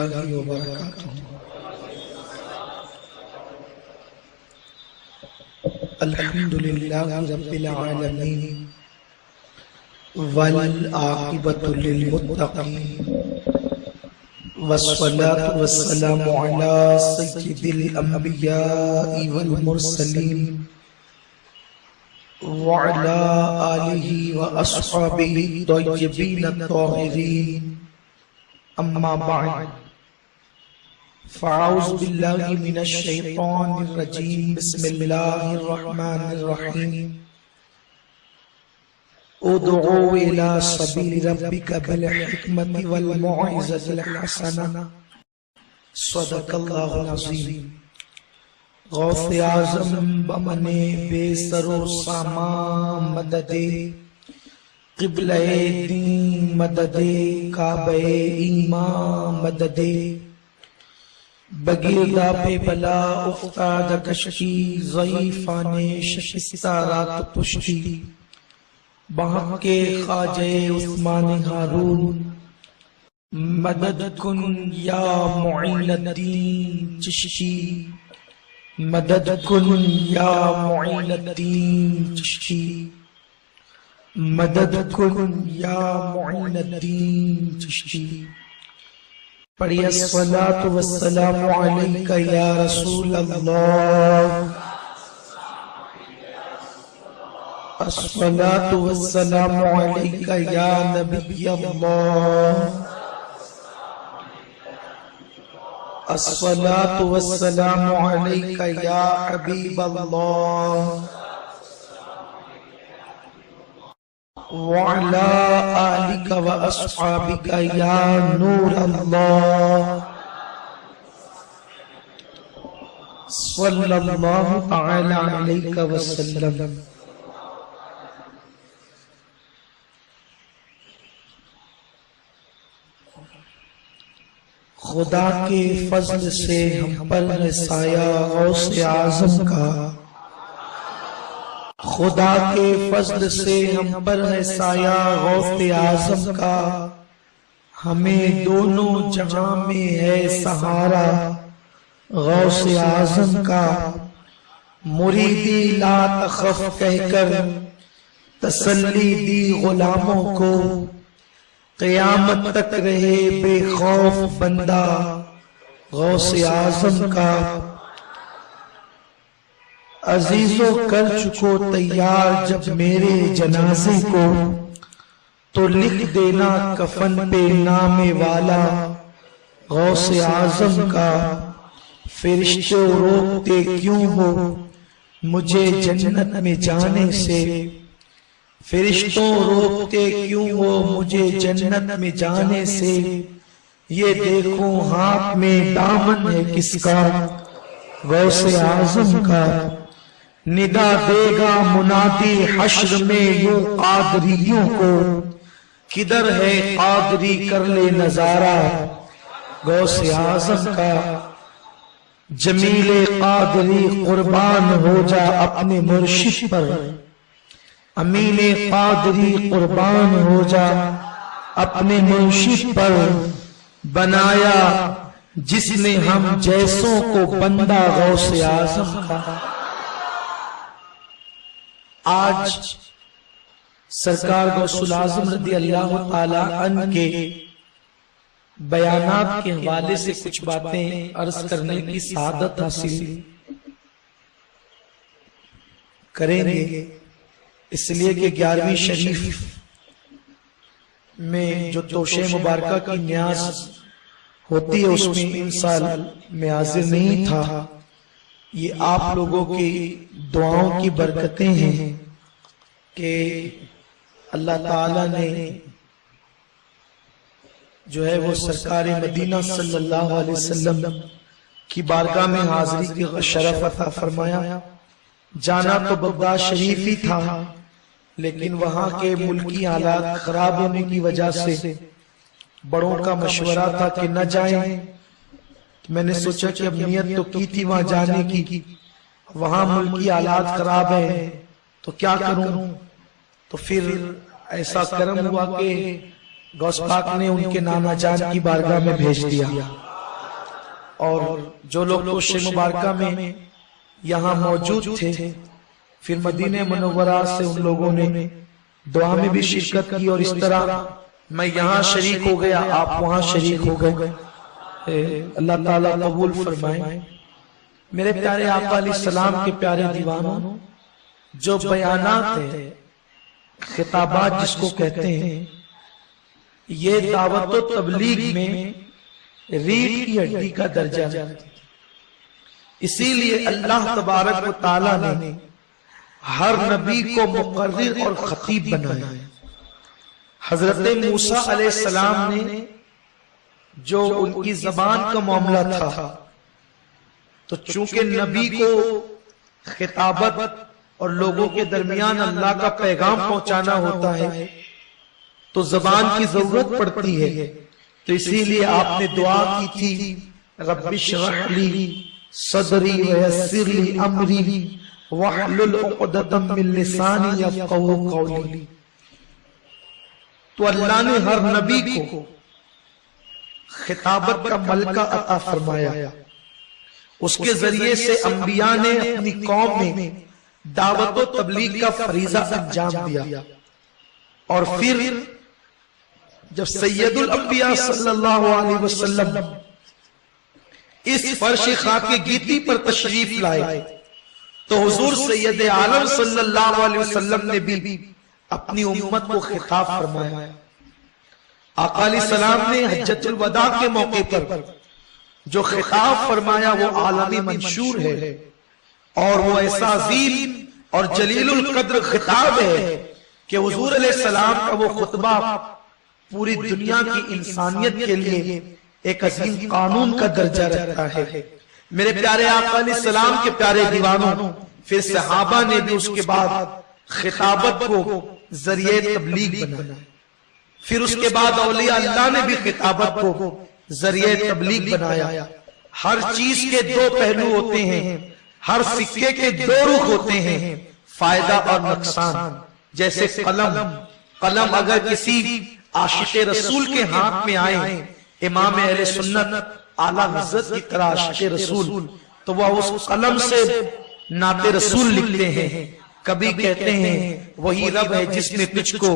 اللہ وبرکاتہ۔ الحمدللہ رب العالمین والعاقبۃ للمتقین والصلاة والسلام علی سید الانبیاء والمرسلین وعلی آلہ واصحابہ الطیبین الطاہرین، اما بعد فاعوذ باللہ من الشیطان الرجیم، بسم اللہ الرحمن الرحیم۔ ادعو الی سبیل ربک بالحکمۃ والموعظۃ الحسنہ، صدق اللہ العظیم۔ غوث اعظم بمن بے سر و سامان مدد، قبلہ دین مدد، کعبہ ایمان مدد، بگیردہ پہ بلا افتاد کشتی، ضعیفان شکستہ رات پشتی، بہت کے خواجہ عثمان ہارون، مدد کن یا معین الدین چشتی، مدد کن یا معین الدین چشتی، مدد کن یا معین الدین چشتی۔ پڑھیے الصلاۃ والسلام علیک یا رسول اللہ، الصلاۃ والسلام علیک یا نبی اللہ، الصلاۃ والسلام علیک یا حبیب اللہ، وعلی آلک واصحابک یا نور اللہ، صلی اللہ تعالی علیہ وسلم۔ خدا کے فضل سے ہم پر ہے سایہ غوث اعظم کا، خدا کے فضل سے ہم پر ہے سایہ غوث اعظم کا، ہمیں دونوں جہاں میں ہے سہارا غوث اعظم کا۔ مریدی لا تخف کہہ کر تسلی دی غلاموں کو، قیامت تک رہے بے خوف بندہ غوث اعظم کا۔ عزیزو کر چکو تیار جب میرے جنازے کو، تو لکھ دینا کفن پہ نام والا غوث اعظم کا۔ فرشتے روکتے کیوں ہو مجھے جنت میں جانے سے، فرشتوں روکتے کیوں ہو مجھے جنت میں جانے سے، یہ دیکھو ہاتھ میں دامن ہے کس کا غوث اعظم کا۔ ندا دے گا منادی حشر میں یوں قادریوں کو، کدھر ہے قادری کر لے نظارہ غوث اعظم کا۔ جمیل قادری قربان ہو جا اپنے مرشد پر، امین قادری قربان ہو جا اپنے مرشد پر، بنایا جس نے ہم جیسوں کو بندہ غوث اعظم کا۔ آج سرکار غوث الاعظم رضی اللہ تعالی عنہ کے بیانات کے حوالے سے کچھ باتیں عرض کرنے کی سعادت حاصل کریں گے، اس لیے کہ 11ویں شریف میں جو توشہ مبارکہ کی نیاز ہوتی ہے اس میں ان سال میں حاضر نہیں تھا۔ یہ آپ لوگوں کی دعاؤں کی برکتیں ہیں کہ اللہ تعالیٰ نے جو ہے وہ سرکار مدینہ صلی اللہ علیہ وسلم کی بارگاہ میں حاضری کی شرف عطا فرمایا۔ جانا تو بغداد شریف ہی تھا، لیکن وہاں کے ملکی حالات خراب ہونے کی وجہ سے بڑوں کا مشورہ تھا کہ نہ جائیں۔ میں نے سوچا کہ اب نیت تو کی تھی وہاں جانے کی، وہاں ملکی حالات خراب ہیں تو کیا کروں، تو پھر ایسا کرم ہوا کہ غوث پاک نے ان کے نانا جان کی بارگاہ میں بھیج دیا۔ اور جو لوگ کوشش مبارکہ میں یہاں موجود تھے، پھر مدینہ منورہ سے ان لوگوں نے دعا میں بھی شرکت کی، اور اس طرح میں یہاں شریک ہو گیا، آپ وہاں شریک ہو گئے۔ اللہ تعالیٰ قبول فرمائے۔ میرے پیارے آقا علیہ السلام کے پیارے دیوانوں، جو بیانات ہیں، خطابات جس کو کہتے ہیں، یہ دعوت و تبلیغ میں ریڑھ کی ہڈی کا درجہ ہے۔ اسی لیے اللہ تبارک و تعالیٰ نے ہر نبی کو مقرر اور خطیب بنایا ہے۔ حضرت موسیٰ علیہ السلام نے جو ان کی زبان کا معاملہ تھا، تو چونکہ نبی کو خطابت اور لوگوں کے درمیان اللہ کا پیغام پہنچانا ہوتا ہے تو زبان کی ضرورت پڑتی ہے، تو اسی لیے آپ نے دعا کی تھی، رب اشرح لی صدری ویسر لی امری واحلل عقدۃ من لسانی یفقہوا قولی۔ تو اللہ نے ہر نبی کو خطابت کا ملکہ عطا فرمایا، اس کے ذریعے سے انبیاء نے اپنی قوم میں دعوت و تبلیغ کا فریضہ انجام دیا، اور پھر جب سید الانبیاء صلی اللہ علیہ وسلم اس فرش خاک گیتی پر تشریف لائے تو حضور سید عالم صلی اللہ علیہ وسلم نے بھی اپنی امت کو خطاب فرمایا۔ آقا علیہ السلام نے حجۃ الوداع کے موقع پر جو خطاب فرمایا وہ عالمی منشور ہے، اور وہ ایسا عظیم اور جلیل القدر خطاب ہے کہ حضور علیہ السلام کا وہ خطبہ پوری دنیا کی انسانیت کے لیے ایک عظیم قانون کا درجہ رکھتا ہے۔ میرے پیارے آقا علیہ السلام کے پیارے دیوانوں، پھر صحابہ نے بھی اس کے بعد خطابت کو ذریعہ تبلیغ بنایا، پھر اس کے بعد اولیاء اللہ نے بھی خطابت کو ذریعہ تبلیغ بنایا۔ ہر چیز کے دو پہلو ہوتے ہیں، ہر سکے کے دو رخ ہوتے ہیں، فائدہ اور نقصان۔ جیسے قلم اگر کسی عاشق رسول کے ہاتھ میں آئے، امام اہل سنت اعلیٰ عزت کی طرح عاشق رسول، تو وہ اس قلم سے نعت رسول لکھتے ہیں۔ کبھی کہتے ہیں وہی رب ہے جس نے تجھ کو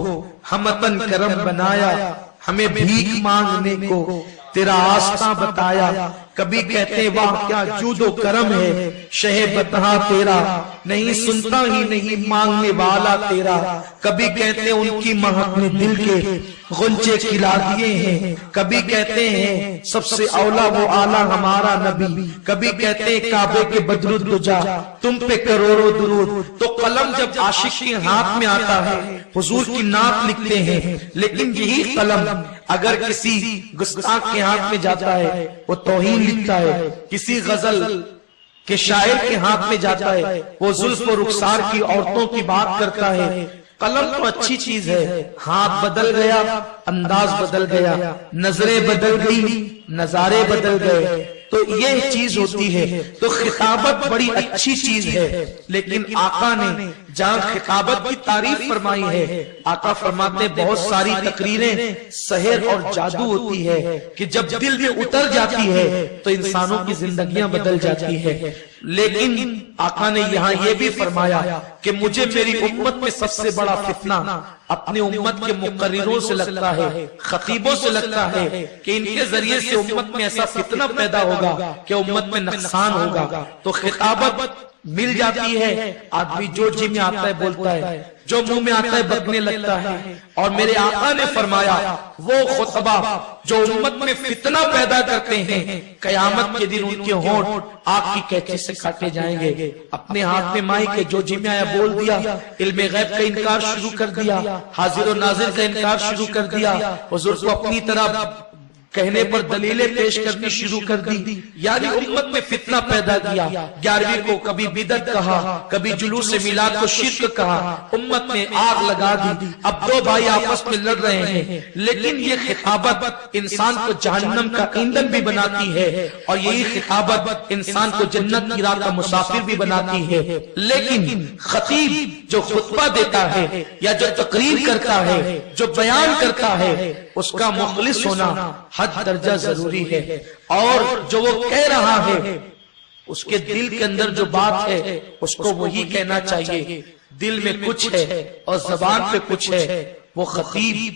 ہمتن کرم بنایا، ہمیں بھیک مانگنے کو تیرا آستاں بتایا۔ کبھی کہتے ہیں واہ کیا جود و کرم ہے شہ بتہا تیرا، نہیں سنتا ہی نہیں مانگنے والا تیرا۔ کبھی کہتے ہیں ان کی مہک نے دل کے غنچے کھلا دیے ہیں، کبھی کہتے ہیں سب سے اولا وہ اعلیٰ ہمارا نبی، کبھی کہتے ہیں کعبے کے بدر الدجا تم پہ کروڑوں درود۔ تو قلم جب عاشق کے ہاتھ میں آتا ہے حضور کی نعت لکھتے ہیں، لیکن یہی قلم اگر کسی گستاخ کے ہاتھ میں جاتا ہے وہ توہین لکھتا ہے، کسی غزل کے شاعر کے ہاتھ میں جاتا ہے وہ زلف و رخسار کی عورتوں کی بات کرتا ہے۔ قلم تو اچھی چیز ہے، ہاتھ بدل گیا انداز بدل گیا، نظریں بدل گئی نظارے بدل گئے، تو یہ چیز ہوتی ہے۔ تو خطابت بڑی اچھی چیز ہے، لیکن آقا نے جہاں خطابت کی تعریف فرمائی ہے، آقا فرماتے بہت ساری تقریریں سحر اور جادو ہوتی ہے کہ جب دل میں اتر جاتی ہے تو انسانوں کی زندگیاں بدل جاتی ہے۔ لیکن آقا نے یہاں یہ بھی فرمایا کہ مجھے میری امت میں سب سے بڑا فتنہ اپنی امت کے مقرروں سے لگتا ہے، خطیبوں سے لگتا ہے کہ ان کے ذریعے سے امت میں ایسا فتنہ پیدا ہوگا کہ امت میں نقصان ہوگا۔ تو خطابت مل جاتی ہے، آدمی جو جی میں آتا ہے بولتا ہے، جو منہ میں آتا ہے بکنے لگتا ہے، اور میرے آقا نے فرمایا وہ خطبہ جو امت میں فتنہ پیدا کرتے ہیں قیامت کے دن ان کے ہونٹ آگ کی کینچی سے کاٹے جائیں گے۔ اپنے ہاتھ میں مائی کے جو جی میں آیا بول دیا، علم غیب کا انکار شروع کر دیا، حاضر و ناظر کا انکار شروع کر دیا، حضور کو اپنی طرح کہنے پر دلیلیں پیش کرنی شروع کر دی، یعنی امت میں فتنہ پیدا کیا۔ 11ویں کو کبھی بدعت کہا، کبھی جلوس میلاد کو شرک کہا، امت میں آگ لگا دی۔ اب دو بھائی آپس میں لڑ رہے ہیں، لیکن یہ خطابت انسان کو جہنم کا ایندھن بھی بناتی ہے، اور یہی خطابت انسان کو جنت کی راہ کا مسافر بھی بناتی ہے۔ لیکن خطیب جو خطبہ دیتا ہے یا جو تقریر کرتا ہے، جو بیان کرتا ہے، اس کا مخلص ہونا حد درجہ ضروری ہے، اور جو وہ کہہ رہا ہے اس کے دل کے اندر جو بات ہے اس کو وہی کہنا چاہیے۔ دل میں کچھ ہے اور زبان پہ کچھ ہے، وہ خطیب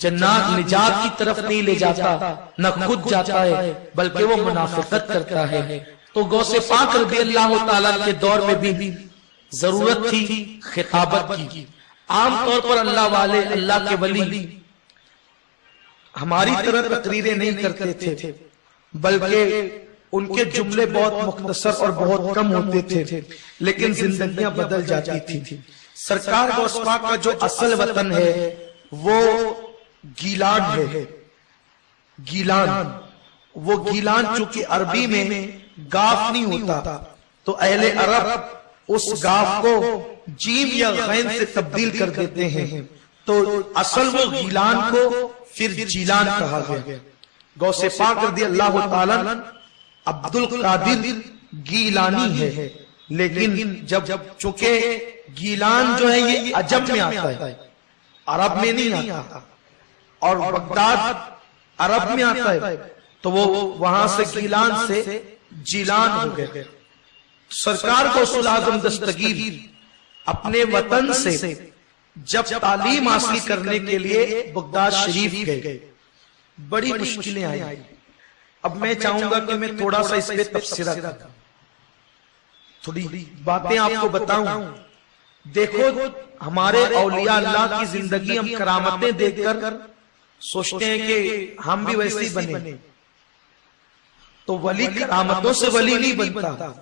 جنات نجات کی طرف نہیں لے جاتا، نہ خود جاتا ہے بلکہ وہ منافقت کرتا ہے۔ تو غوث پاک رضی اللہ تعالیٰ کے دور میں بھی ضرورت تھی خطابت کی۔ عام طور پر اللہ والے، اللہ کے ولی ہماری طرح تقریریں نہیں کرتے تھے، بلکہ ان کے جملے بہت مختصر اور بہت کم ہوتے تھے، لیکن زندگیاں بدل جاتی تھی۔ سرکار غوث پاک کا جو اصل وطن ہے وہ گیلان ہے۔ گیلان، وہ گیلان چونکہ عربی میں گاف نہیں ہوتا تو اہل عرب اس گاف کو جیم یا غین سے تبدیل کر دیتے ہیں، تو اصل وہ گیلان کو پھر جیلان کہا گیا۔ غوث پاک رضی اللہ تعالیٰ عبد القادر گیلانی ہے، لیکن جب چونکہ گیلان جو ہے یہ عجم میں آتا ہے، عرب میں نہیں آتا، اور بغداد عرب میں آتا ہے، تو وہ وہاں سے گیلان سے جیلان ہو گئے۔ سرکار غوث اعظم دستگیر اپنے وطن سے جب تعلیم حاصل کرنے کے لیے بغداد شریف گئے، بڑی مشکلیں آئی۔ اب میں چاہوں گا کہ میں تھوڑا سا اس پہ تبصرہ کروں، تھوڑی باتیں آپ کو بتاؤں۔ دیکھو ہمارے اولیاء اللہ کی زندگی ہم کرامتیں دیکھ کر سوچتے ہیں کہ ہم بھی ویسے ہی بنے، تو ولی کرامتوں سے ولی نہیں بنتا،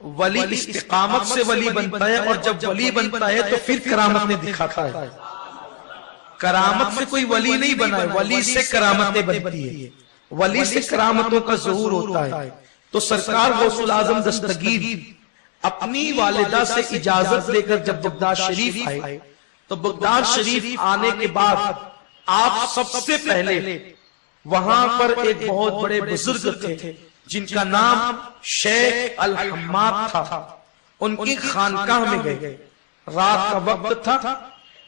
ولی استقامت سے ولی بنتا ہے، اور جب ولی بنتا ہے تو پھر کرامتیں دکھاتا ہے۔ کرامت سے کوئی ولی نہیں بنا ہے، ولی سے کرامتیں بنتی ہے، ولی سے کرامتوں کا ظہور ہوتا ہے۔ تو سرکار غوث اعظم دستگیر اپنی والدہ سے اجازت لے کر جب بغداد شریف آئے، تو بغداد شریف آنے کے بعد آپ سب سے پہلے وہاں پر ایک بہت بڑے بزرگ تھے جن کا نام شیخ الحماد تھا، ان کی خانقاہ میں گئے۔ رات کا وقت تھا،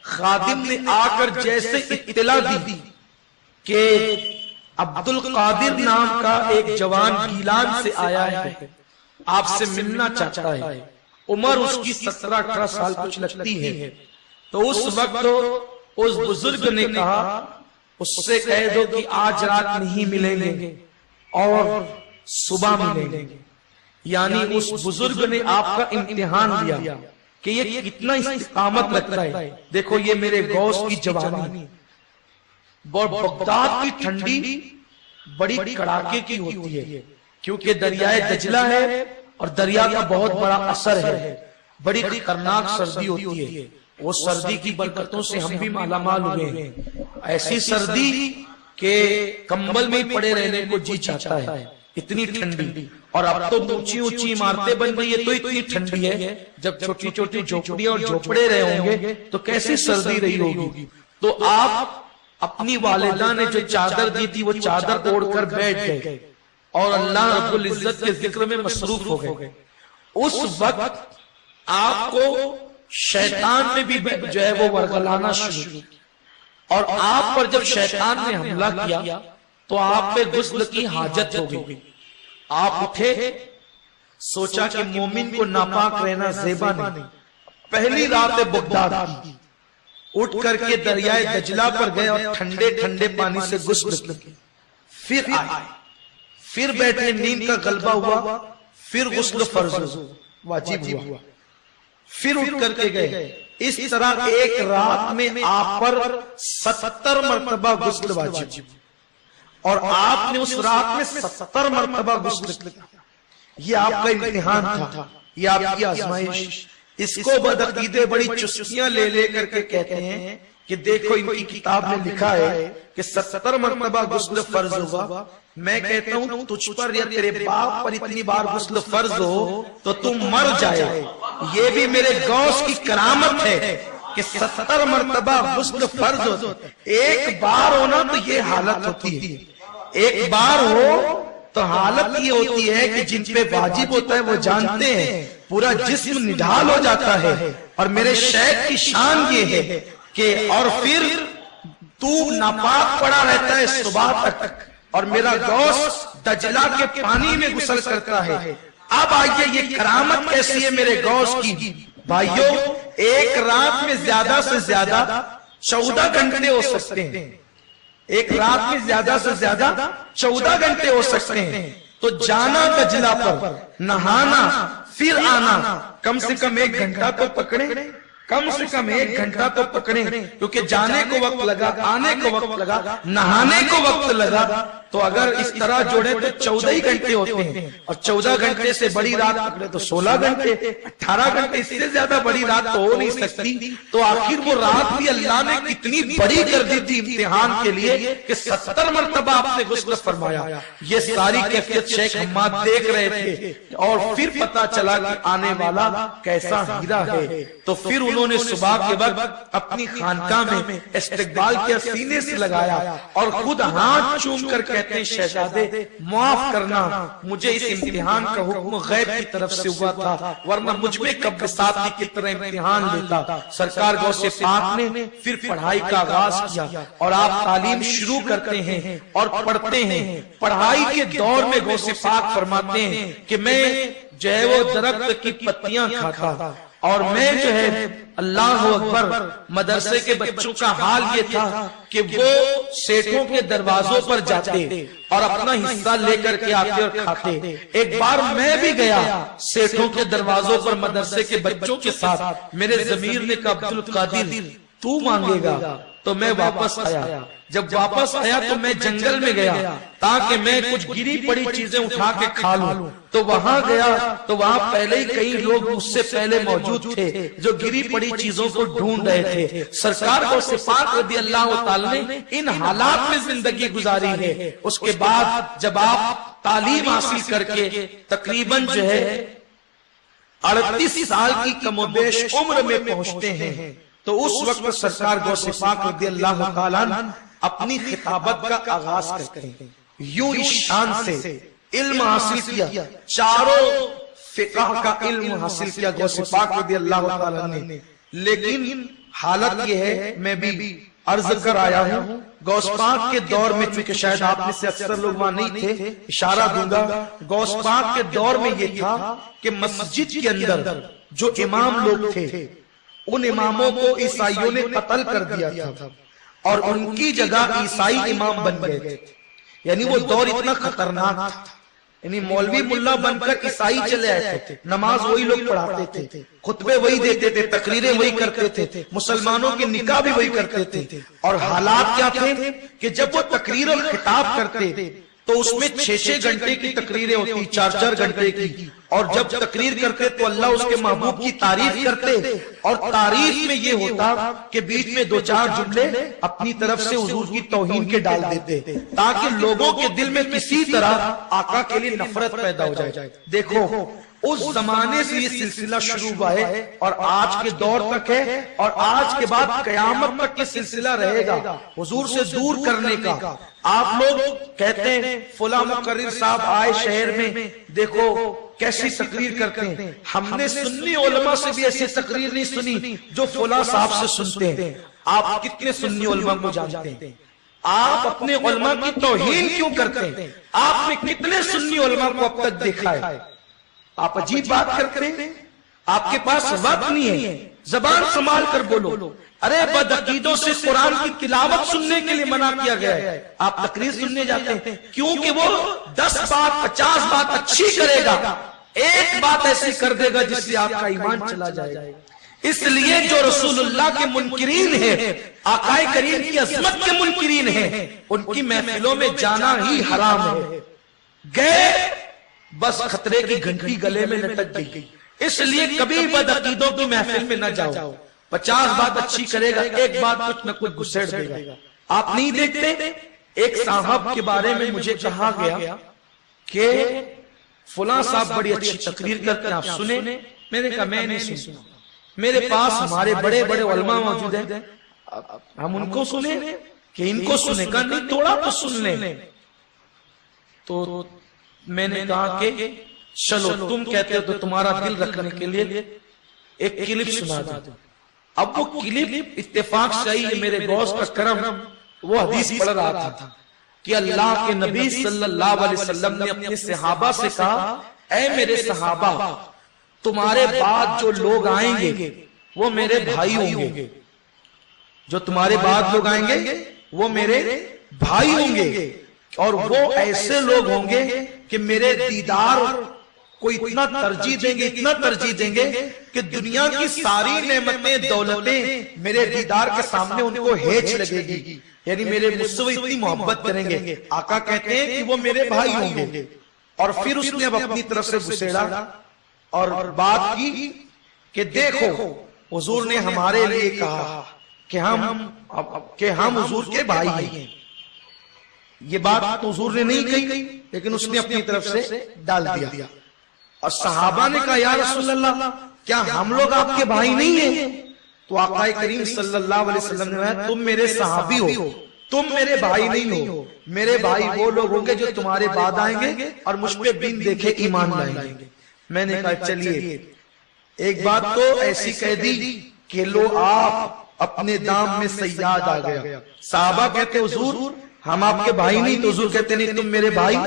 خادم نے آ کر جیسے اطلاع دی کہ عبد القادر نام کا ایک جوان گیلان سے آیا ہے، آپ سے ملنا چاہتا ہے۔ عمر اس کی 17-18 سال کچھ لگتی ہے۔ تو اس وقت اس بزرگ نے کہا اس سے کہہ دو کہ آج رات نہیں ملیں گے اور صبح ملیں گے۔ یعنی اس بزرگ نے آپ کا امتحان لیا کہ یہ کتنا استقامت رکھتا ہے۔ دیکھو یہ میرے غوث کی جوانی، بغداد کی ٹھنڈی بڑی کڑاکے کی ہوتی ہے کیونکہ دریائے دجلہ ہے اور دریا کا بہت بڑا اثر ہے، بڑی خطرناک سردی ہوتی ہے۔ وہ سردی کی برکتوں سے ہم بھی مالا مال ہوئے ہیں، ایسی سردی کہ کمبل میں پڑے رہنے کو جی چاہتا ہے، اتنی ٹھنڈی۔ اور اب تو اونچی اونچی عمارتیں بن گئی ہے تو اتنی ٹھنڈی ہے، جب چھوٹی چھوٹی جھوپڑیاں اور جھوپڑے رہے ہوں گے تو کیسی سردی رہی ہوگی۔ تو آپ اپنی والدہ نے جو چادر دی تھی وہ چادر اوڑھ کر بیٹھ گئے اور اللہ رب العزت کے ذکر میں مصروف ہو گئے۔ اس وقت آپ کو شیطان نے بھی جو ہے وہ ورغلانا شروع، اور آپ پر جب شیطان نے حملہ کیا تو آپ پہ غسل کی حاجت ہو گئی۔ آپ اٹھے، سوچا کہ مومن کو ناپاک رہنا زیبا نہیں، پہلی رات بغداد کی، اٹھ کر کے دریائے دجلہ پر گئے اور ٹھنڈے ٹھنڈے پانی سے غسل کیا، پھر آئے، پھر بیٹھے، نیند کا غلبہ ہوا، پھر غسل فرض واجب ہوا، پھر اٹھ کر کے گئے۔ اس طرح ایک رات میں آپ پر 70 مرتبہ غسل واجب، اور آپ نے اس رات میں 70 مرتبہ غسل کیا۔ یہ آپ کا امتحان تھا، یہ آپ کی آزمائش۔ اس کو بدعقیدے بڑی چستیاں لے لے کر کے کہتے ہیں کہ دیکھو ان کی کتاب میں لکھا ہے کہ 70 مرتبہ غسل فرض ہوا۔ میں کہتا ہوں تجھ پر یا تیرے باپ پر اتنی بار غسل فرض ہو تو تم مر جائے۔ یہ بھی میرے غوث کی کرامت ہے کہ 70 مرتبہ غسل فرض ہو۔ ایک بار ہونا تو یہ حالت ہوتی ہے، ایک بار ہو تو حالت یہ ہوتی ہے کہ جن پہ واجب ہوتا ہے وہ جانتے ہیں، پورا جسم نڈھال ہو جاتا ہے۔ اور میرے شیخ کی شان یہ ہے کہ اور پھر تو ناپاک پڑا رہتا ہے صبح تک اور میرا غوث دجلہ کے پانی میں غسل کرتا ہے. اب آئیے یہ کرامت کیسی ہے میرے غوث کی؟ بھائیو، ایک رات میں زیادہ سے زیادہ 14 گھنٹے ہو سکتے ہیں. ایک رات میں زیادہ سے زیادہ 14 گھنٹے ہو سکتے ہیں. تو جانا دجلہ پر، نہانا، پھر آنا، کم سے کم 1 گھنٹہ تو پکڑیں. کم سے کم 1 گھنٹہ تو پکڑیں، کیونکہ جانے کو وقت لگا، آنے کو وقت لگا، نہانے کو وقت لگا. تو اگر اس طرح جوڑے تو 14 ہی گھنٹے ہوتے ہیں. اور 14 گھنٹے سے بڑی رات پکڑے تو 16 گھنٹے، 18 گھنٹے، اس سے زیادہ بڑی رات تو ہو نہیں سکتی. تو آخر وہ رات بھی اللہ نے کتنی بڑی کر دی تھی امتحان کے لیے کہ 70 مرتبہ آپ نے غسل فرمایا. یہ ساری کیفیت شیخ حماد دیکھ رہے تھے اور پھر پتا چلا کہ آنے والا کیسا ہیرا ہے. تو پھر انہوں نے صبح کے وقت اپنی خانقاہ میں استقبال کیا، سینے سے لگایا اور خود ہاتھ چوم کر کہتے ہیں شہزادے معاف کرنا، مجھے اس امتحان کا حکم غیب کی طرف سے ہوا تھا، ورنہ مجھ میں کب ساتھی کی طرح امتحان لیتا. سرکار غوث پاک نے پھر پڑھائی کا آغاز کیا اور آپ تعلیم شروع کرتے ہیں اور پڑھتے ہیں. پڑھائی کے دور میں غوث پاک فرماتے ہیں کہ میں جو ہے وہ درخت کی پتیاں کھاتا اور میں جو ہے اللہ اکبر، مدرسے کے بچوں کا حال یہ تھا کہ وہ سیٹوں کے دروازوں پر جاتے اور اپنا حصہ لے کر کے آتے اور کھاتے. ایک بار میں بھی گیا سیٹوں کے دروازوں پر مدرسے کے بچوں کے ساتھ. میرے ضمیر نے کہا عبد القادر تو مانگے گا، تو میں واپس آیا. جب واپس آیا تو میں جنگل میں گیا تاکہ میں کچھ گری پڑی چیزیں اٹھا کے کھا لوں. تو وہاں گیا تو وہاں پہلے ہی کئی لوگ مجھ سے پہلے موجود تھے جو گری پڑی چیزوں کو ڈھونڈ رہے تھے. سرکار غوث پاک رضی اللہ تعالی نے ان حالات میں زندگی گزاری ہے. اس کے بعد جب آپ تعلیم حاصل کر کے تقریباً جو ہے 38 سال کی کم و بیش عمر میں پہنچتے ہیں تو اس وقت سرکار غوث پاک رضی اللہ تعالیٰ اپنی خطابت کا آغاز کرتے ہیں. یوں اس شان سے علم حاصل کیا، چاروں فقہ کا علم حاصل کیا غوث پاک رضی اللہ تعالیٰ نے. لیکن حالت یہ ہے، میں بھی عرض کر آیا ہوں، غوث پاک کے دور میں، چونکہ شاید آپ میں سے اکثر لوگ وہاں نہیں تھے، اشارہ دوں گا، غوث پاک کے دور میں یہ تھا کہ مسجد کے اندر جو امام لوگ تھے ان اماموں کو عیسائیوں نے قتل کر دیا تھا اور ان کی جگہ عیسائی امام بن گئے تھے. یعنی وہ دور اتنا خطرناک تھا، یعنی مولوی ملا بن کر عیسائی چلے آئے تھے، نماز وہی لوگ پڑھاتے تھے، خطبے وہی دیتے تھے، تقریریں وہی کرتے تھے، مسلمانوں کے نکاح بھی وہی کرتے تھے. اور حالات کیا تھے کہ جب وہ تقریر اور خطاب کرتے تو اس میں 6-6 گھنٹے کی تقریریں ہوتی، 4-4 گھنٹے کی. اور جب تقریر کرتے تو اللہ اس کے محبوب کی تعریف کرتے اور تعریف میں یہ ہوتا کہ بیچ میں 2-4 جملے اپنی طرف سے حضور کی توہین کے ڈال دیتے تاکہ لوگوں کے دل میں کسی طرح آقا کے لیے نفرت پیدا ہو جائے. دیکھو اس زمانے سے یہ سلسلہ شروع ہوا ہے اور آج کے دور تک ہے اور آج کے بعد قیامت تک یہ سلسلہ رہے گا حضور سے دور کرنے کا. آپ لوگ کہتے ہیں فلاں مقرر صاحب آئے شہر میں، دیکھو کیسی تقریر کرتے ہیں. ہم نے سنی علماء سے بھی ایسی تقریر نہیں سنی جو فلاں صاحب سے سنتے ہیں. آپ کتنے سنی علماء کو جانتے ہیں؟ آپ اپنے علماء کی توہین کیوں کرتے ہیں؟ آپ نے کتنے سنی علماء کو اب تک دیکھا ہے؟ آپ عجیب بات کرتے ہیں، آپ کے پاس وقت نہیں ہے، زبان سنبھال کر بولو. ارے بدعقیدوں سے قرآن کی تلاوت سننے کے لیے منع کیا گیا ہے، آپ تقریر سننے جاتے ہیں کیونکہ وہ 10 بات 50 بات اچھی کرے گا، ایک بات ایسی کر دے گا جس سے آپ کا ایمان چلا جائے گا. اس لیے جو رسول اللہ کے منکرین ہیں، آقا کریم کی عظمت کے منکرین ہیں، ان کی محفلوں میں جانا ہی حرام ہے. گئے بس خطرے کی گھنٹی گلے میں لٹک گئی. اس لیے کبھی بدعقیدوں کی محفل میں نہ جاؤ. 50 بات اچھی کرے گا، ایک بات کچھ نہ کچھ گھسیڑ دے گا. آپ نہیں دیکھتے ایک صاحب کے بارے میں مجھے کہا گیا کہ فلاں صاحب بڑی اچھی تقریر کرتے ہیں، آپ سنیں. میں نے کہا میں نہیں سنا، میرے پاس ہمارے بڑے بڑے علماء موجود ہیں، ہم ان کو سنیں کہ ان کو سنے کا نہیں، تھوڑا تو سن لیں. تو میں نے کہا کہ چلو تم کہتے ہو تو تمہارا دل رکھنے کے لیے ایک کلپ سنا دو. اب وہ کلپ اتفاق سے آئی، میرے غوث کا کرم وہ حدیث پڑھ رہا تھا کہ اللہ کے نبی صلی اللہ علیہ وسلم نے اپنے صحابہ سے کہا اے میرے صحابہ تمہارے بعد جو لوگ آئیں گے وہ میرے بھائی ہوں گے، جو تمہارے بعد لوگ آئیں گے وہ میرے بھائی ہوں گے، اور وہ ایسے لوگ ہوں گے کہ میرے دیدار کو اتنا ترجیح دیں گے کہ دنیا کی ساری نعمتیں دولتیں میرے دیدار کے سامنے ان کو ہیچ لگے گی، یعنی میرے مجھ سے اتنی محبت کریں گے۔ آقا کہتے ہیں کہ وہ میرے بھائی ہوں گے، اور پھر اس نے اب اپنی طرف سے گھسیڑا اور بات کی کہ دیکھو حضور نے ہمارے لیے کہا کہ ہم حضور کے بھائی ہیں۔ یہ بات حضور نے نہیں کہی لیکن اس نے اپنی طرف سے ڈال دیا، اور صحابہ نے کہا یا رسول اللہ کیا ہم لوگ آپ کے بھائی نہیں ہیں؟ تو آقا کریم صلی اللہ علیہ وسلم نے کہا تم میرے صحابی ہو، تم میرے بھائی نہیں ہو، میرے بھائی وہ لوگ ہوں گے جو تمہارے بعد آئیں گے اور مجھ پہ بن دیکھے ایمان لائیں گے۔ میں نے کہا چلیے ایک بات تو ایسی کہہ دی کہ لو آپ اپنے دام میں صیاد آ گیا۔ صحابہ کہتے حضور ہم آپ کے بھائی نہیں، تو حضور کہتے نہیں تم میرے بھائی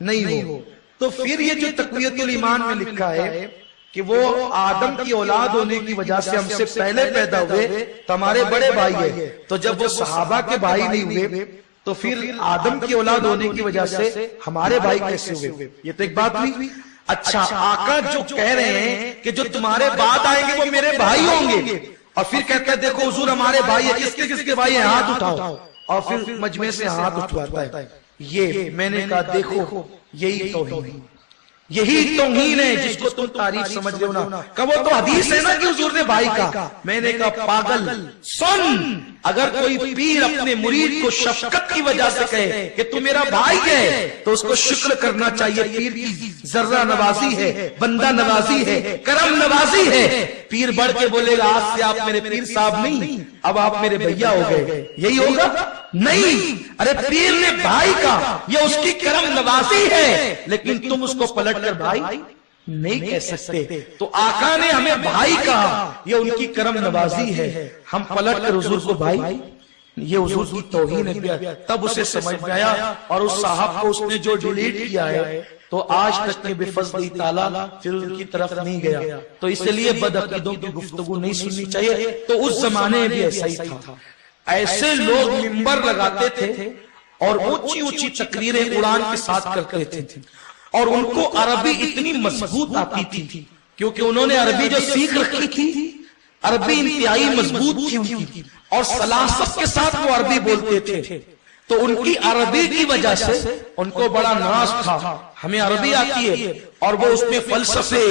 نہیں ہو۔ تو پھر یہ جو تقویت الایمان میں لکھا ہے کہ وہ آدم کی اولاد ہونے کی وجہ سے ہم سے پہلے پیدا ہوئے تو ہمارے بڑے بھائی ہیں، تو جب وہ صحابہ کے بھائی نہیں ہوئے تو پھر آدم کی اولاد ہونے کی وجہ سے ہمارے بھائی کیسے ہوئے؟ یہ تو ایک بات ہوئی۔ اچھا آقا جو کہہ رہے ہیں کہ جو تمہارے بعد آئیں گے وہ میرے بھائی ہوں گے، اور پھر کہتا ہے دیکھو حضور ہمارے بھائی ہیں، کس کے بھائی ہیں ہاتھ اٹھاؤ، اور پھر مجمع سے ہاتھ اٹھواتا ہے۔ یہ میں نے کہا دیکھو یہی توہین ہے جس کو تم تعریف سمجھ رہے ہو نا، کہ وہ تو حدیث ہے نا کہ حضور نے بھائی کا۔ میں نے کہا پاگل سن، اگر کوئی پیر اپنے مرید کو شفقت کی وجہ سے کہے کہ تو میرا بھائی ہے تو اس کو شکر کرنا چاہیے، پیر کی ذرہ نوازی ہے، بندہ نوازی ہے، کرم نوازی ہے۔ پیر بڑھ کے بولے گا آج سے آپ میرے پیر صاحب نہیں، اب آپ میرے بھیا ہو گئے، یہی ہوگا؟ نہیں، ارے پیر نے بھائی کا، یہ اس کی کرم نوازی ہے، لیکن تم اس کو پلٹ کر بھائی نہیں کہہ سکتے۔ تو آقا نے ہمیں بھائی کہا، یہ ان کی کرم نوازی ہے، ہم پلٹ کر حضور کو بھائی، یہ حضور کی توہین ہے۔ تب اسے سمجھ میں آیا، اور اس صاحب کو اس نے جو ڈیلیٹ کیا ہے تو آج تک کے بفضل تعالیٰ پھر ان کی طرف نہیں گیا۔ تو اس لیے بد عقیدوں کی گفتگو نہیں سننی چاہیے۔ تو اس زمانے میں بھی ایسا ہی تھا، ایسے لوگ منبر لگاتے تھے اور اونچی اونچی تقریریں اڑان کے ساتھ کرتے تھے، اور ان کو عربی اتنی مضبوط آتی تھی کیونکہ انہوں نے عربی جو سیکھ رکھی تھی، عربی انتہائی مضبوط تھی ان کی، اور سلاست کے ساتھ وہ عربی بولتے تھے، تو ان کی عربی کی وجہ سے ان کو بڑا ناز تھا ہمیں عربی آتی ہے، اور وہ اس میں فلسفے،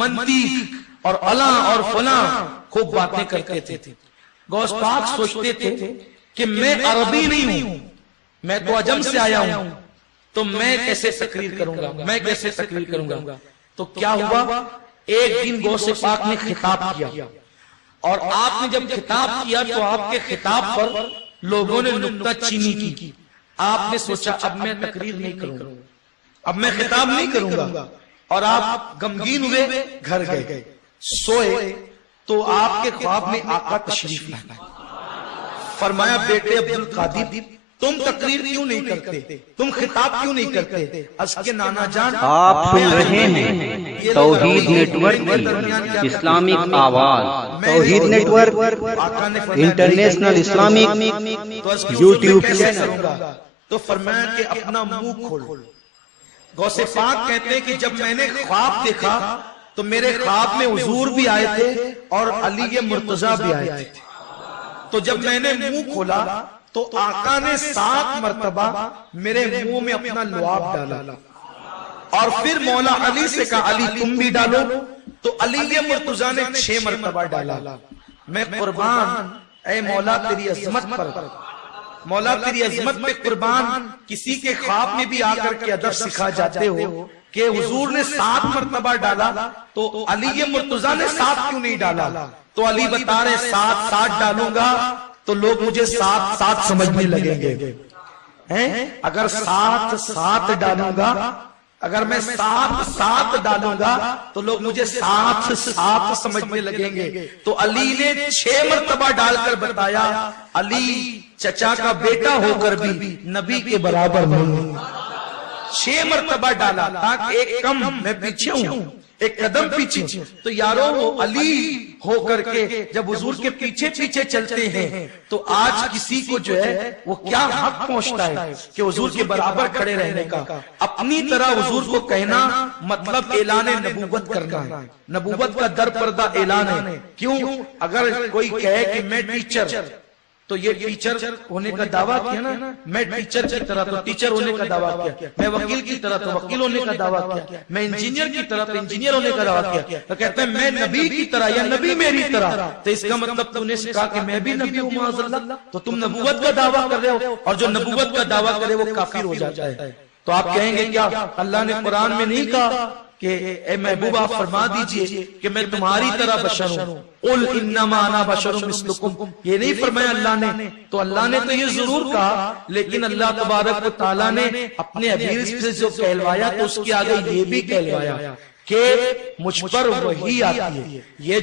منطق اور الاں اور فلاں خوب باتیں کرتے تھے۔ غوث پاک سوچتے تھے کہ میں عربی نہیں ہوں، میں تو عجم سے آیا ہوں، تو میں کیسے تقریر کروں گا؟ تو کیا ہوا؟ ایک دن غوث پاک نے خطاب کیا، اور آپ نے جب خطاب کیا تو آپ کے خطاب پر لوگوں نے نکتہ چینی کی۔ آپ نے سوچا اب میں تقریر نہیں کروں گا، اب میں خطاب نہیں کروں گا، اور آپ غمگین ہوئے، گھر گئے، سوئے تو آپ کے خواب میں آقا تشریف لائے۔ فرمایا بیٹے عبدالقادر تم تقریر کیوں نہیں کرتے، تم خطاب کیوں نہیں کرتے؟ اس کے نانا جان آپ سن رہے ہیں توحید نیٹ ورک اسلامک آواز، Tawheed network international Islamic YouTube channel. تو فرمایا کہ اپنا منہ کھول۔ غوث پاک کہتے ہیں کہ جب میں نے خواب دیکھا تو میرے خواب میں حضور بھی آئے تھے اور علی مرتضیٰ بھی آئے تھے، تو جب میں نے منہ کھولا تو آقا نے 7 مرتبہ میرے منہ میں اپنا لعاب ڈالا، اور پھر مولا علی سے کہا علی تم بھی ڈالو، تو علی مرتضیٰ نے 6 مرتبہ ڈالا۔ میں قربان اے مولا تیری عظمت پر، مولا تیری عظمت پہ قربان، کسی کے خواب میں بھی آ کر کے ادب سکھا جاتے ہو کہ حضور نے 7 مرتبہ ڈالا تو علی مرتضیٰ نے 7 کیوں نہیں ڈالا؟ تو علی بتا رہے 7 ڈالوں گا تو لوگ مجھے 7 سمجھنے لگیں گے، اگر 7 ڈالوں گا اگر میں سات ڈالوں گا تو لوگ مجھے سات سمجھنے لگیں گے. تو علی نے 6 مرتبہ ڈال کر بتایا علی چچا کا بیٹا ہو کر بھی نبی کے برابر نہیں. 6 مرتبہ ڈالا تاکہ ایک کم میں پیچھے ہوں، ایک قدم پیچھے. تو یارو وہ علی ہو کر کے جب حضور کے پیچھے پیچھے چلتے ہیں تو آج کسی کو جو ہے وہ کیا حق پہنچتا ہے کہ حضور کے برابر کھڑے رہنے کا. اپنی طرح حضور کو کہنا مطلب اعلان نبوت کرنا ہے. نبوت کا در پردہ اعلان ہے. کیوں؟ اگر کوئی کہے کہ میں ٹیچر، تو یہ ٹیچر ہونے کا دعویٰ کیا نا، میں ٹیچر کی طرح تو ٹیچر ہونے کا دعویٰ کیا، میں وکیل کی طرح تو وکیل ہونے کا دعویٰ کیا، میں انجینئر کی طرح تو انجینئر ہونے کا دعویٰ کیا. تو کہتے ہیں میں نبی کی طرح یا نبی میری طرح، تو اس کا مطلب تم نے کہا کہ میں بھی نبی ہوں معاذ اللہ، تو تم نبوت کا دعویٰ کر رہے ہو، اور جو نبوت کا دعویٰ کرے وہ کافر ہو جاتا ہے. تو آپ کہیں گے کیا اللہ نے قرآن میں نہیں کہا کہ اے محبوب آپ فرما دیجئے کہ میں تمہاری طرح بشر ہوں، قل انما انا بشر مثلکم، یہ نہیں فرمایا اللہ نے؟ تو اللہ نے تو یہ ضرور کہا، لیکن اللہ تبارک و تعالیٰ نے اپنے حبیب سے جو کہلوایا تو اس کے آگے یہ بھی کہلوایا کہ مجھ پر وحی آتی ہے. یہ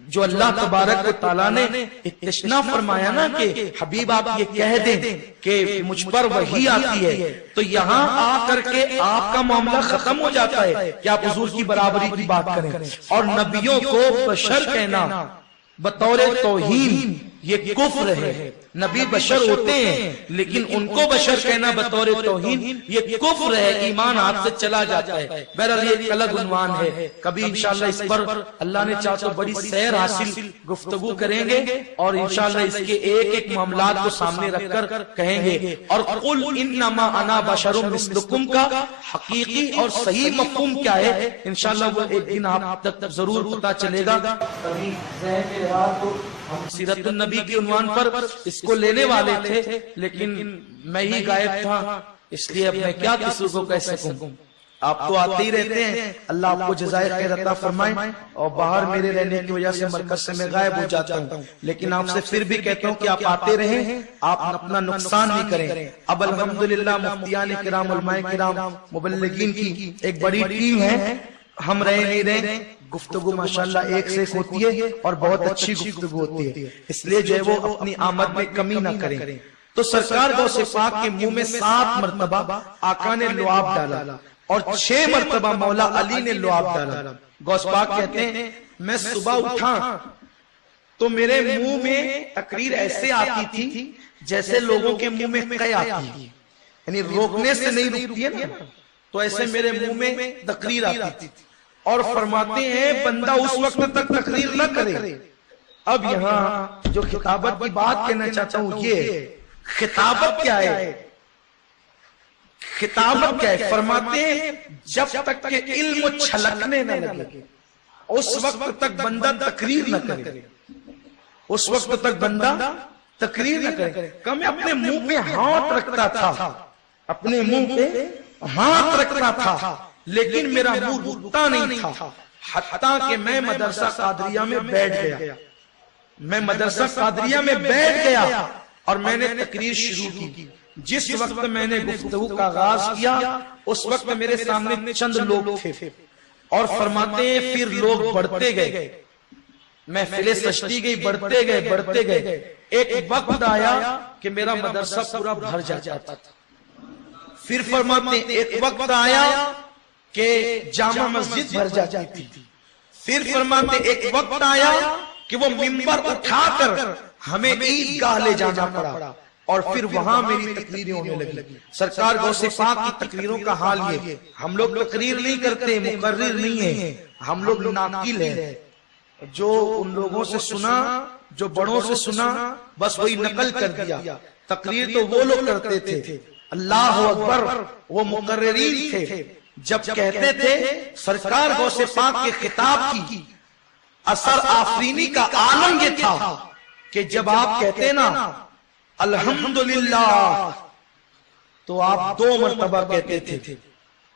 جو اللہ تبارک و تعالیٰ نے اتشنا فرمایا نا کہ حبیب آپ یہ کہہ دیں کہ مجھ پر وحی آتی ہے، تو یہاں آ کر کے آپ کا معاملہ ختم ہو جاتا ہے کہ آپ حضور کی برابری کی بات کریں. اور نبیوں کو بشر کہنا بطور توہین یہ کفر ہے. نبی بشر ہوتے ہیں لیکن ان کو بشر کہنا بطور توہین یہ کفر ہے، ایمان ہاتھ سے چلا جاتا ہے. بہرحال یہ ایک الگ عنوان ہے، کبھی انشاءاللہ اس پر اللہ نے چاہا تو بڑی سیر حاصل گفتگو کریں گے اور انشاءاللہ اس کے ایک ایک معاملات کو سامنے رکھ کر کہیں گے. اور قل انما انا بشر مثلکم کا حقیقی اور صحیح مفہوم کیا ہے انشاءاللہ وہ ایک دن آپ تک ضرور پتہ چلے گا. کبھی ذہن میں رہا تو ہم سیرت النبی کے عنوان پر اس کو لینے والے تھے لیکن میں ہی غائب تھا، اس لیے اب میں کیا کسی کو کہہ سکوں. آپ تو آتے ہی رہتے ہیں، اللہ آپ کو جزائے خیر عطا فرمائے. اور باہر میرے رہنے کی وجہ سے مرکز سے میں غائب ہو جاتا ہوں، لیکن آپ سے پھر بھی کہتا ہوں کہ آپ آتے رہیں، آپ اپنا نقصان نہیں کریں. اب الحمدللہ مفتیان کرام، علماء کرام، مبلغین کی ایک بڑی ٹیم ہے. ہم رہے نہیں رہے، گفتگو ماشاءاللہ ایک سے ایک ہوتی ہے اور بہت اچھی گفتگو ہوتی ہے، اس لیے جو ہے وہ اپنی آمد میں کمی نہ کریں. تو سرکار غوث پاک کے منہ میں 7 مرتبہ آقا نے لعاب ڈالا اور 6 مرتبہ مولا علی نے لعاب ڈالا. غوث پاک کہتے ہیں میں صبح اٹھا تو میرے منہ میں تقریر ایسے آتی تھی جیسے لوگوں کے منہ میں قے آتی ہے، یعنی روکنے سے نہیں رکتی ہے نا، تو ایسے میرے منہ میں تقریر آتی تھی. اور فرماتے ہیں بندہ اس وقت تک تقریر نہ کرے. اب یہاں جو خطابت کی بات کہنا چاہتا ہوں یہ خطابت کیا ہے، خطابت کیا ہے؟ فرماتے ہیں جب تک کہ علم چھلکنے نہ لگے اس وقت تک بندہ تقریر نہ کرے، اس وقت تک بندہ تقریر نہ کرے. کہ میں اپنے منہ پہ ہاتھ رکھتا تھا، اپنے منہ پہ ہاتھ رکھتا تھا لیکن میرا منہ رکتا نہیں تھا، حتیٰ کہ میں مدرسہ قادریہ میں بیٹھ گیا. میں مدرسہ قادریہ میں بیٹھ گیا اور میں نے تقریر شروع کی. جس وقت میں نے گفتگو کا آغاز کیا اس وقت میرے سامنے چند لوگ تھے اور فرماتے ہیں پھر لوگ بڑھتے گئے، محفلیں سجتی گئی، بڑھتے گئے. ایک وقت آیا کہ میرا مدرسہ پورا بھر جاتا تھا. پھر فرماتے ہیں ایک وقت آیا کہ جامع مسجد بھر جاتی تھی. پھر فرماتے ایک وقت آیا کہ وہ منبر اٹھا کر ہمیں عیدگاہ لے جانا پڑا اور پھر وہاں میری تقریریں ہونے لگی. سرکار غوث پاک کی تقریروں کا حال یہ، ہم لوگ تقریر نہیں کرتے، مقرر نہیں ہیں، ہم لوگ ناقل ہیں. جو ان لوگوں سے سنا، جو بڑوں سے سنا بس وہی نقل کر دیا. تقریر تو وہ لوگ کرتے تھے، اللہ اکبر، وہ مقررین تھے. جب کہتے تھے سرکار غوث پاک کے خطاب کی اثر آفرینی کا عالم یہ تھا کہ جب آپ کہتے نا الحمدللہ تو آپ 2 مرتبہ کہتے تھے.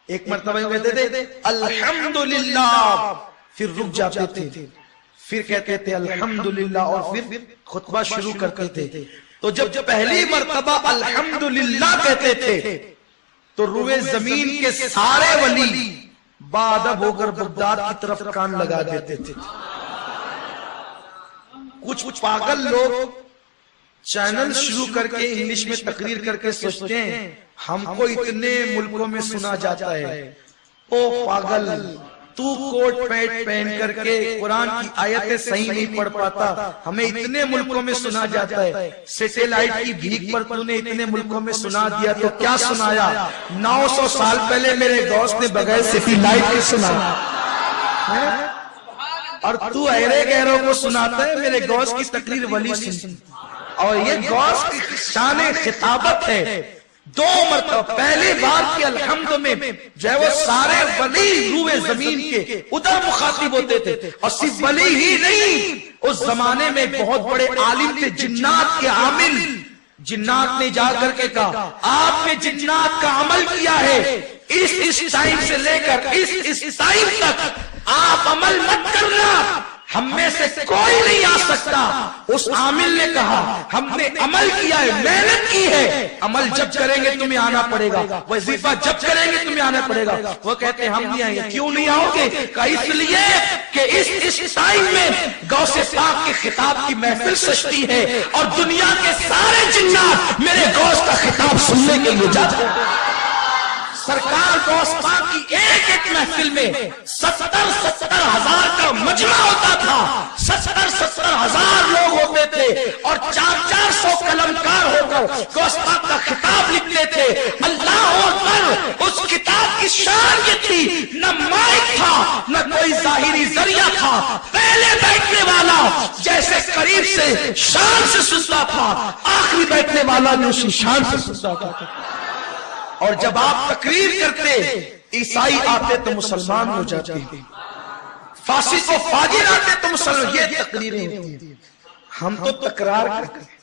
ایک مرتبہ کہتے تھے الحمدللہ، پھر رک جاتے تھے، پھر کہتے تھے الحمدللہ اور پھر خطبہ شروع کرتے تھے. تو جب پہلی مرتبہ الحمدللہ کہتے تھے تو روئے زمین کے سارے ولی بادب ہو کر بغداد کی طرف کان لگا دیتے تھے. کچھ پاگل لوگ چینل شروع کر کے انگلش میں تقریر کر کے سوچتے ہیں ہم کو اتنے ملکوں میں سنا جاتا ہے. او پاگل، تو کوٹ پینٹ پہن کر کے قرآن کی آیتیں صحیح نہیں پڑھ پاتا، ہمیں اتنے ملکوں میں سنا جاتا ہے. سیٹلائٹ کی بھیک پر تو نے اتنے ملکوں میں سنا دیا تو کیا سنایا؟ 900 سال پہلے میرے غوث نے بغیر سیٹلائٹ کے سنا، اور تو اہرے گہروں کو سناتا ہے میرے غوث کی تقریر ولی سن. اور یہ غوث کی شان خطابت ہے. 2 مرتبہ پہلی بار کی الحمد میں جو ہے وہ سارے ولی روئے زمین کے ادھر مخاطب ہوتے تھے. اور صرف ولی ہی نہیں، اس زمانے میں بہت بڑے عالم تھے، جنات کے عامل. جنات نے جا کر کے کہا آپ نے جنات کا عمل کیا ہے، اس ٹائم سے لے کر اس ٹائم تک آپ عمل مت کرنا، ہم میں سے کوئی نہیں آ سکتا. اس عامل نے کہا ہم نے عمل کیا ہے، محنت کی ہے، عمل جب کریں گے تمہیں آنا پڑے گا، وظیفہ جب کریں گے تمہیں آنا پڑے گا. وہ کہتے ہیں ہم نہیں آئیں گے. کیوں نہیں آؤ گے؟ کہا اس لیے کہ اس ٹائم میں غوث پاک کے خطاب کی محفل سجتی ہے اور دنیا کے سارے جنات میرے غوث کا خطاب سننے کے لیے جاتے ہیں. سرکار غوث پاک کی ایک محفل میں 70 ہزار کا مجمع ہوتا تھا. 70 ہزار لوگ ہوتے تھے اور 400 قلمکار ہو کر غوث پاک کا خطاب لکھتے تھے. اللہ اکبر. اس کتاب کی شان یہ تھی، نہ مائک تھا نہ کوئی ظاہری ذریعہ تھا. پہلے بیٹھنے والا جیسے قریب سے شان سے سنتا تھا، آخری بیٹھنے والا بھی اسی شان سے سنتا تھا. اور جب آپ تقریر کرتے عیسائی آتے تو مسلمان ہو جاتے، فاسق و فاجر آتے تو مسلمان. یہ تقریریں ہوتی ہیں. ہم تو تکرار کرتے ہیں،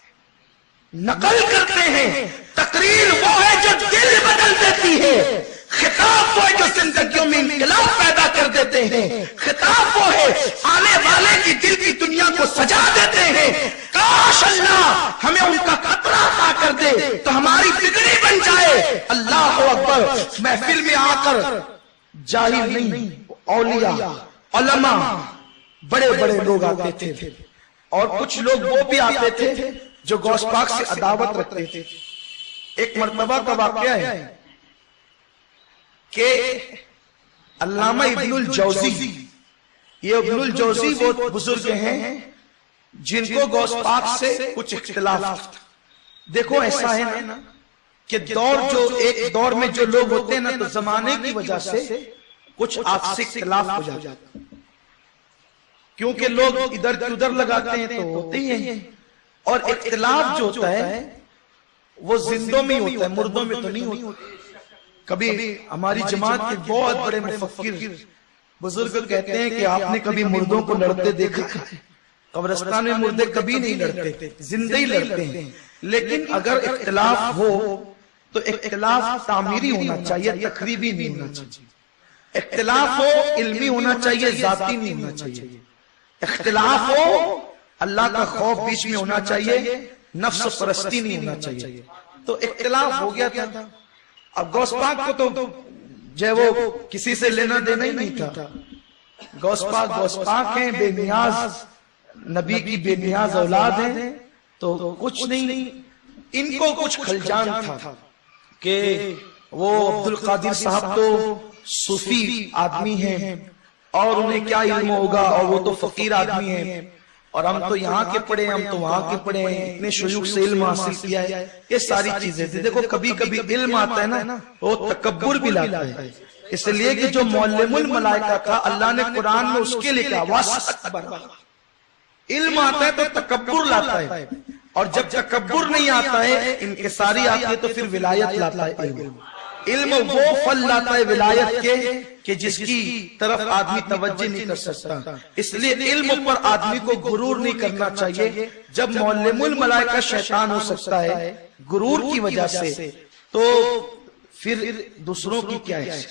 نقل کرتے ہیں. تقریر وہ ہے جو دل بدل دیتی ہے، خطاب وہ ہے جو زندگیوں میں انقلاب پیدا کر دیتے ہیں. خطاب وہ ہے آنے والے کی دل کی دنیا کو سجا دیتے ہیں. کاش اللہ ہمیں ان کا خطرہ عطا کر دے تو ہماری بگڑی بن جائے. اللہ اکبر. محفل میں آ کر جاہل نہیں، اولیاء علماء بڑے بڑے لوگ آتے تھے، اور کچھ لوگ وہ بھی آتے تھے جو غوث پاک سے عداوت رکھتے تھے. ایک مرتبہ کا واقعہ ہے کہ علامہ ابن الجوزی، یہ ابن الجوزی وہ بزرگ ہیں جن کو غوث پاک سے کچھ اختلاف تھا. دیکھو ایسا ہے نا کہ ایک دور میں جو لوگ ہوتے ہیں نا تو زمانے کی وجہ سے کچھ آپسی اختلاف ہو جاتا ہے، کیونکہ لوگ ادھر ادھر لگاتے ہیں تو ہوتے ہی ہیں. اور اختلاف جو ہوتا ہے وہ زندوں میں ہوتا ہے، مردوں میں تو نہیں ہوتا. کبھی ہماری جماعت کے بہت بڑے مفکر بزرگ کہتے ہیں کہ آپ نے کبھی مردوں کو لڑتے دیکھا؟ قبرستان میں مردے کبھی نہیں لڑتے، زندہ ہی لڑتے ہیں. لیکن اگر اختلاف ہو تو اختلاف تعمیری ہونا چاہیے، تقریبی نہیں ہونا چاہیے. اختلاف ہو علمی ہونا چاہیے، ذاتی نہیں ہونا چاہیے. اختلاف ہو اللہ کا خوف بیچ میں ہونا چاہیے، نفس پرستی نہیں ہونا چاہیے. تو اختلاف ہو گیا تھا. اب غوث پاک کو تو جو وہ کسی سے لینا دینا ہی نہیں تھا. غوث پاک ہیں، بے نیاز نبی کی بے نیاز اولاد ہیں، تو کچھ نہیں. ان کو کچھ خلجان تھا کہ وہ عبد القادر صاحب تو صوفی آدمی ہیں اور انہیں کیا علم ہوگا، اور وہ تو فقیر آدمی ہیں، اور ہم تو یہاں کے پڑھے، ہم تو وہاں کے پڑھے ہیں، اتنے شیوخ سے علم حاصل کیا ہے. یہ ساری چیزیں تھیں. دیکھو کبھی کبھی علم آتا ہے نا وہ تکبر بھی لاتا ہے. اس لیے کہ جو معلم الملائکہ تھا اللہ نے قرآن میں اس کے لیے کہا واسطبر. علم آتا ہے تو تکبر لاتا ہے، اور جب تکبر نہیں آتا ہے انکساری آتی ہے تو پھر ولایت لاتا ہے. علم وہ پھل لاتا ہے ولایت کے کہ جس کی طرف آدمی توجہ نہیں کر سکتا. اس لیے علم پر آدمی کو غرور نہیں کرنا چاہیے. جب معلم الملائکہ شیطان ہو سکتا ہے غرور کی وجہ سے، تو پھر دوسروں کی کیا ہے؟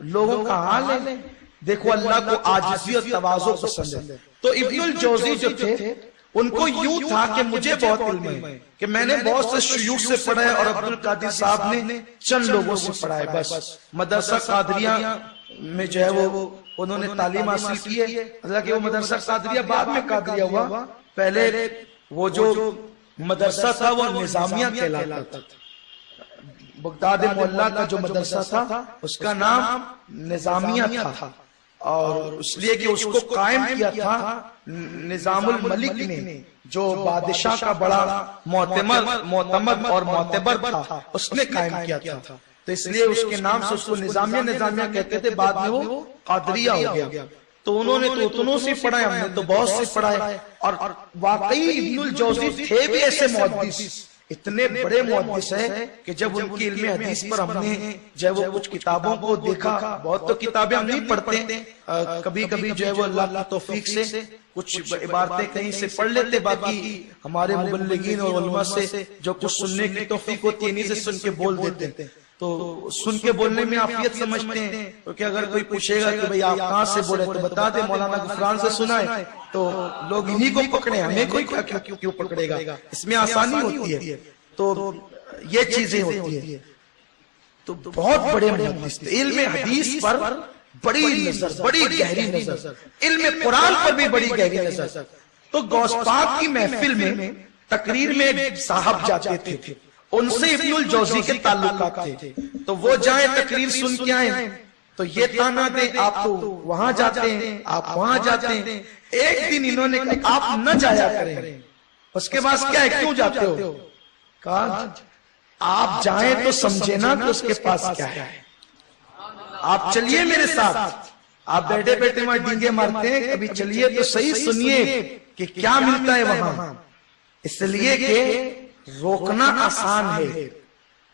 لوگوں کا حال ہے. دیکھو اللہ کو عاجزی اور تواضع پسند ہے. تو ابن الجوزی جو تھے ان کو یوں تھا کہ مجھے بہت علم ہے کہ میں نے بہت سے شیوخ سے پڑھا ہے اور عبد القادر صاحب نے چند لوگوں سے پڑھا ہے بس. مدرسہ قادریہ میں جو ہے وہ انہوں نے تعلیم حاصل کی ہے. حالانکہ وہ مدرسہ قادریہ بعد میں قادریہ ہوا. پہلے وہ جو مدرسہ تھا وہ نظامیہ کہلاتا تھا. بغداد معلیٰ کا جو مدرسہ تھا اس کا نام نظامیہ تھا، اور اس لیے کہ اس کو قائم کیا تھا نظام الملک نے، جو بادشاہ کا بڑا معتمد اور معتبر تھا، اس نے قائم کیا تھا. تو اس لیے اس کے نام سے اس کو نظامیہ کہتے تھے. بعد میں وہ قادریہ ہو گیا. تو انہوں نے تو اتنوں سے پڑھا ہے، ہم نے تو بہت سے پڑھا ہے. اور واقعی ابن الجوزی تھے بھی ایسے محدث، اتنے بڑے محدث ہیں کہ جب ان کی علم حدیث پر ہم نے جو ہے وہ کچھ کتابوں کو دیکھا، بہت تو کتابیں ہم نہیں پڑھتے، کبھی کبھی جو ہے وہ اللہ کی توفیق سے کچھ عبارتیں کہیں سے پڑھ لیتے، باقی ہمارے مبلغین اور علماء سے جو کچھ سننے کی توفیق ہوتی ہے انہی سے سن کے بول دیتے ہیں. تو سن کے بولنے میں عافیت سمجھتے ہیں، کیونکہ اگر کوئی پوچھے گا کہ بھئی آپ کہاں سے بولے تو بتا دیں مولانا غفران سے سنا ہے، تو لوگ انہی کو پکڑے، ہمیں کوئی کیوں پکڑے گا، اس میں آسانی ہوتی ہے. تو یہ چیزیں ہوتی ہیں. تو بہت بڑے محدث تھے، علم حدیث پر بڑی نظر، بڑی گہری نظر، علم قرآن پر بھی بڑی گہری نظر. تو غوث پاک کی محفل میں تقریر میں صاحب جاتے تھے، ان سے ابن الجوزی کے تعلقات تھے. تو وہ جائیں تقریر سن کے آئیں تو یہ تانا دیں آپ تو وہاں جاتے ہیں، آپ وہاں جاتے ہیں. ایک دن انہوں نے کہا آپ نہ جایا کریں. اس کے بعد کیا ہے، کیوں جاتے ہو؟ کہا آپ جائیں تو سمجھے نا کہ اس کے پاس کیا ہے، آپ چلیے میرے ساتھ. آپ بیٹھے بیٹھے وہاں ڈینگے مارتے ہیں، کبھی چلیے تو صحیح سنیے کہ کیا ملتا ہے وہاں. اس لیے کہ روکنا آسان ہے،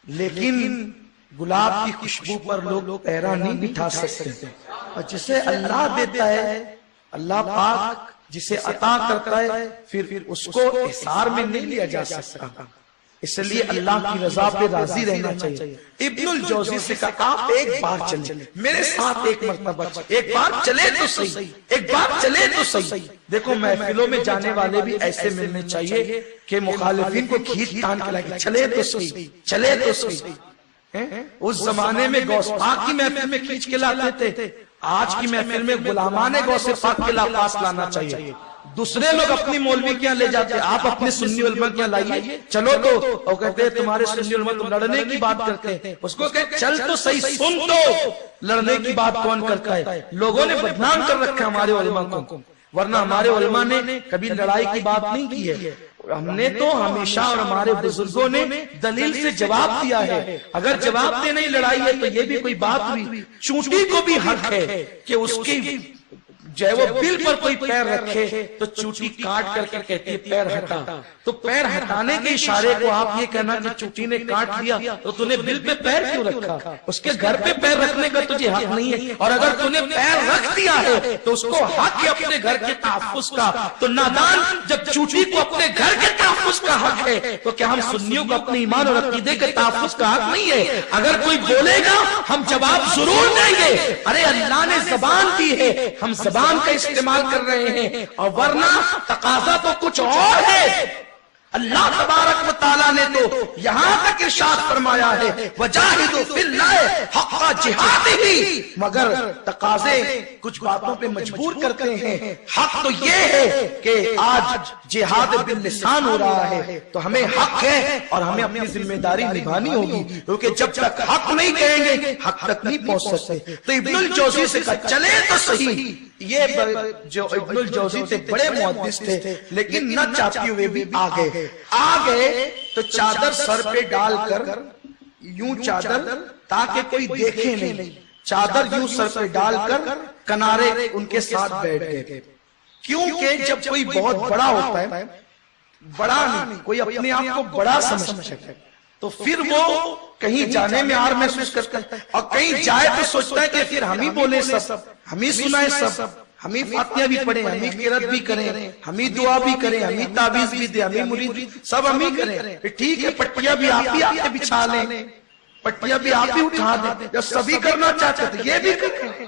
لیکن گلاب کی خوشبو پر لوگ پیرا نہیں بٹھا سکتے. اور جسے اللہ دیتا ہے، اللہ پاک جسے عطا کرتا ہے، پھر اس کو احسار میں نہیں لیا جا سکتا. اس لیے اللہ کی رضا پہ راضی رہنا چاہیے. ابن الجوزی سے کہا آپ ایک بار چلیں میرے ساتھ، ایک مرتبہ ایک بار چلے تو صحیح، ایک بار چلے تو صحیح. دیکھو محفلوں میں جانے والے بھی ایسے ملنے چاہیے کہ مخالفین کو کھینچ تان کے لائے، چلے تو صحیح، چلے تو صحیح. اس زمانے میں غوث پاک کی محفل میں کھینچ کے لاتے تھے، آج کی محفل میں غلامان غوث پاک کے پاس لانا چاہیے. دوسرے لوگ اپنی مولوی کیا لے جاتے، آپ اپنے سنی علماء کیا لائیے. چلو تو وہ کہتے ہیں تمہارے سنی علماء تو لڑنے کی بات کرتے ہیں، اس کو کہتے چل تو صحیح، سن تو، لڑنے کی بات کون کرتا ہے. لوگوں نے بدنام کر رکھا ہمارے علماء کو، ورنہ ہمارے علماء نے کبھی لڑائی کی بات نہیں کی ہے. ہم نے تو ہمیشہ اور ہمارے بزرگوں نے دلیل سے جواب دیا ہے. اگر جواب دے نہیں لڑائی ہے تو یہ بھی کوئی بات ہوئی. چونٹی کو بھی حق ہے کہ اس کی جو ہے وہ بل پر کوئی پیر رکھے تو چوٹی کاٹ کر کے کہتی ہے پیر ہٹا. تو پیر ہٹانے کے اشارے کو آپ یہ کہنا کہ چوٹی نے کاٹ لیا تو تو نے بل پہ پیر کیوں رکھا؟ اس کے گھر پہ پیر رکھنے کا تجھے حق نہیں ہے. اور اگر تو نے پیر رکھ دیا ہے تو اس کو حق ہے اپنے گھر کے تحفظ کا. تو نادان جب چوٹی کو اپنے گھر کے تحفظ کا حق ہے تو کیا ہم سنیوں کو اپنے ایمان اور عقیدے کے تحفظ کا حق نہیں ہے؟ اگر کوئی بولے گا ہم جواب ضرور دیں گے. ارے اللہ نے زبان دی ہے، ہم زبان کا استعمال کر رہے ہیں، اور ورنہ تقاضا تو کچھ اور ہے. اللہ تبارک و تعالیٰ نے تو یہاں تک ارشاد فرمایا ہے وَجَاهِدُوا فِي اللَّهِ حَقَّ جِهَادِهِ، مگر تقاضے کچھ باتوں پہ مجبور کرتے ہیں. حق تو یہ ہے کہ آج جہاد باللسان ہو رہا ہے تو ہمیں حق ہے اور ہمیں اپنی ذمہ داری نبھانی ہوگی، کیونکہ جب تک حق نہیں کہیں گے حق تک نہیں پہنچ سکتے. تو ابن الجوزی سے کہا چلے تو صحیح. یہ جو ابن الجوزی تھے بڑے محدث تھے، لیکن نہ چاہتے ہوئے بھی آگے تو چادر سر پہ ڈال کر یوں چادر تاکہ کوئی دیکھے نہیں، چادر یوں سر پہ ڈال کر کنارے ان کے ساتھ بیٹھ گئے. کیونکہ جب کوئی بہت بڑا ہوتا ہے، بڑا نہیں کوئی اپنے آپ کو بڑا سمجھتا ہے تو پھر وہ کہیں جانے میں آر محسوس کرتا ہے، اور کہیں جائے تو سوچتا ہے کہ پھر ہم ہی بولے سب، ہم ہی سنائے سب، ہم ہی فاتحہ بھی پڑھیں، ہم ہی قرات بھی کریں، ہم ہی دعا بھی کریں، ہم ہی تعویذ بھی دیں، ہم ہی مرید سب ہم ہی کریں. ٹھیک ہے پٹیاں بھی آپ ہی آ کے بچھا لیں، پٹیاں بھی آپ ہی اٹھا دیں. جب سبھی کرنا چاہتے ہیں تو یہ بھی کریں،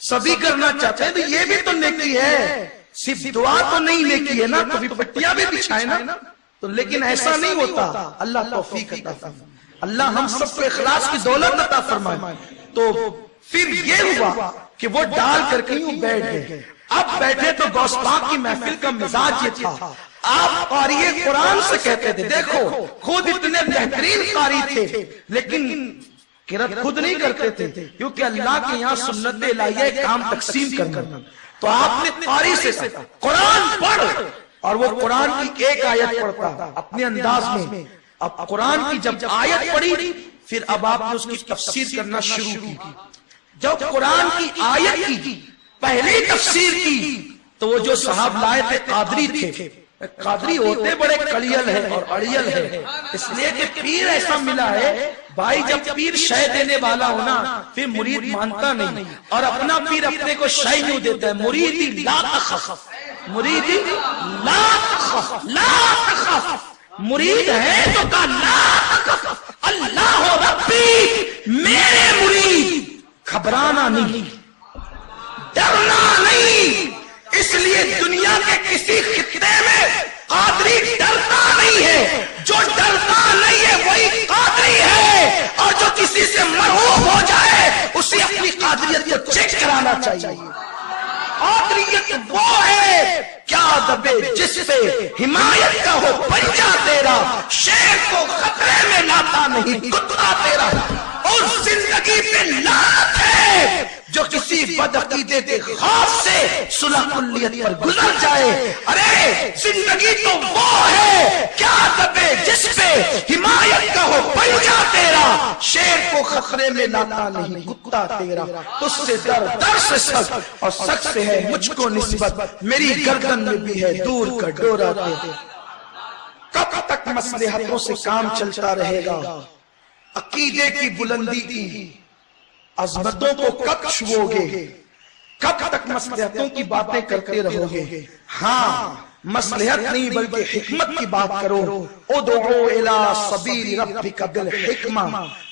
سبھی کرنا چاہتے ہیں تو یہ بھی تو نیکی ہے. صرف دعا تو نہیں نیکی ہے نا، کبھی پٹیاں بھی بچھائے نا، تو لیکن ایسا نہیں ہوتا. اللہ توفیق عطا فرمائے، اللہ ہم سب کو اخلاص کی دولت عطا فرمائے. تو پھر یہ ہوا کہ وہ ڈال کر کے یوں بیٹھ گئے. اب بیٹھے تو غوث پاک کی محفل کا مزاج یہ تھا، آپ قاری قرآن سے کہتے تھے. دیکھو خود اتنے بہترین قاری تھے لیکن قرأت خود نہیں کرتے تھے، کیونکہ اللہ کے یہاں سنت الہیہ کام تقسیم کرنا. تو آپ نے قاری سے کہا قرآن پڑھ، اور وہ قرآن کی ایک آیت پڑھتا اپنے انداز میں. اب قرآن کی جب آیت پڑھی پھر اب آپ نے اس کی تفسیر کرنا شروع کی. جب قرآن کی آیت کی پہلی تفسیر کی تو وہ جو صاحب لائے تھے قادری تھے. قادری ہوتے بڑے کلیل ہے اور اڑیل ہے، اس لیے کہ پیر ایسا ملا ہے بھائی، جب پیر شے دینے والا ہونا پھر مرید مانتا نہیں، اور اپنا پیر اپنے کو شے نہیں دیتا ہے. مریدی لا تخف، مریدی لا تخف، لا تخف. مرید ہے تو کہا لا تخف، اللہ ربی، میرے مرید، گھبرانا نہیں، ڈرنا نہیں. اس لیے دنیا کے کسی خطے میں قادری ڈرتا نہیں ہے. جو ڈرتا نہیں ہے وہی قادری ہے، اور جو کسی سے مرعوب ہو جائے اسے اپنی قادریت کو چیک کرانا چاہیے. قادریت وہ ہے کیا دبے جس پہ حمایت کا ہو پنجہ تیرا، شیر کو خطرے میں لاتا نہیں کتا تیرا. اور زندگی پہ لعنت ہے جو کسی بدعقیدے کے خوف سے صلح کلیت پر گزر جائے. ارے زندگی تو وہ ہے کیا دبے جس پہ حمایت کا ہو پنجہ تیرا، شیر کو خطرے میں لاتا نہیں کتا تیرا. تجھ سے در سے سخت اور سخت سے ہے مجھ کو نسبت، میری گردن میں بھی ہے دور کا ڈورا تیرا. کب تک مصلحتوں سے کام چلتا رہے گا، عقیدے کی بلندی کی عظمتوں کو کب چھوؤ گے، کب تک مصلحتوں کی باتیں کرتے رہو گے. ہاں مصلحت نہیں بلکہ حکمت کی بات کرو. ادعو الی سبیل ربک بالحکمہ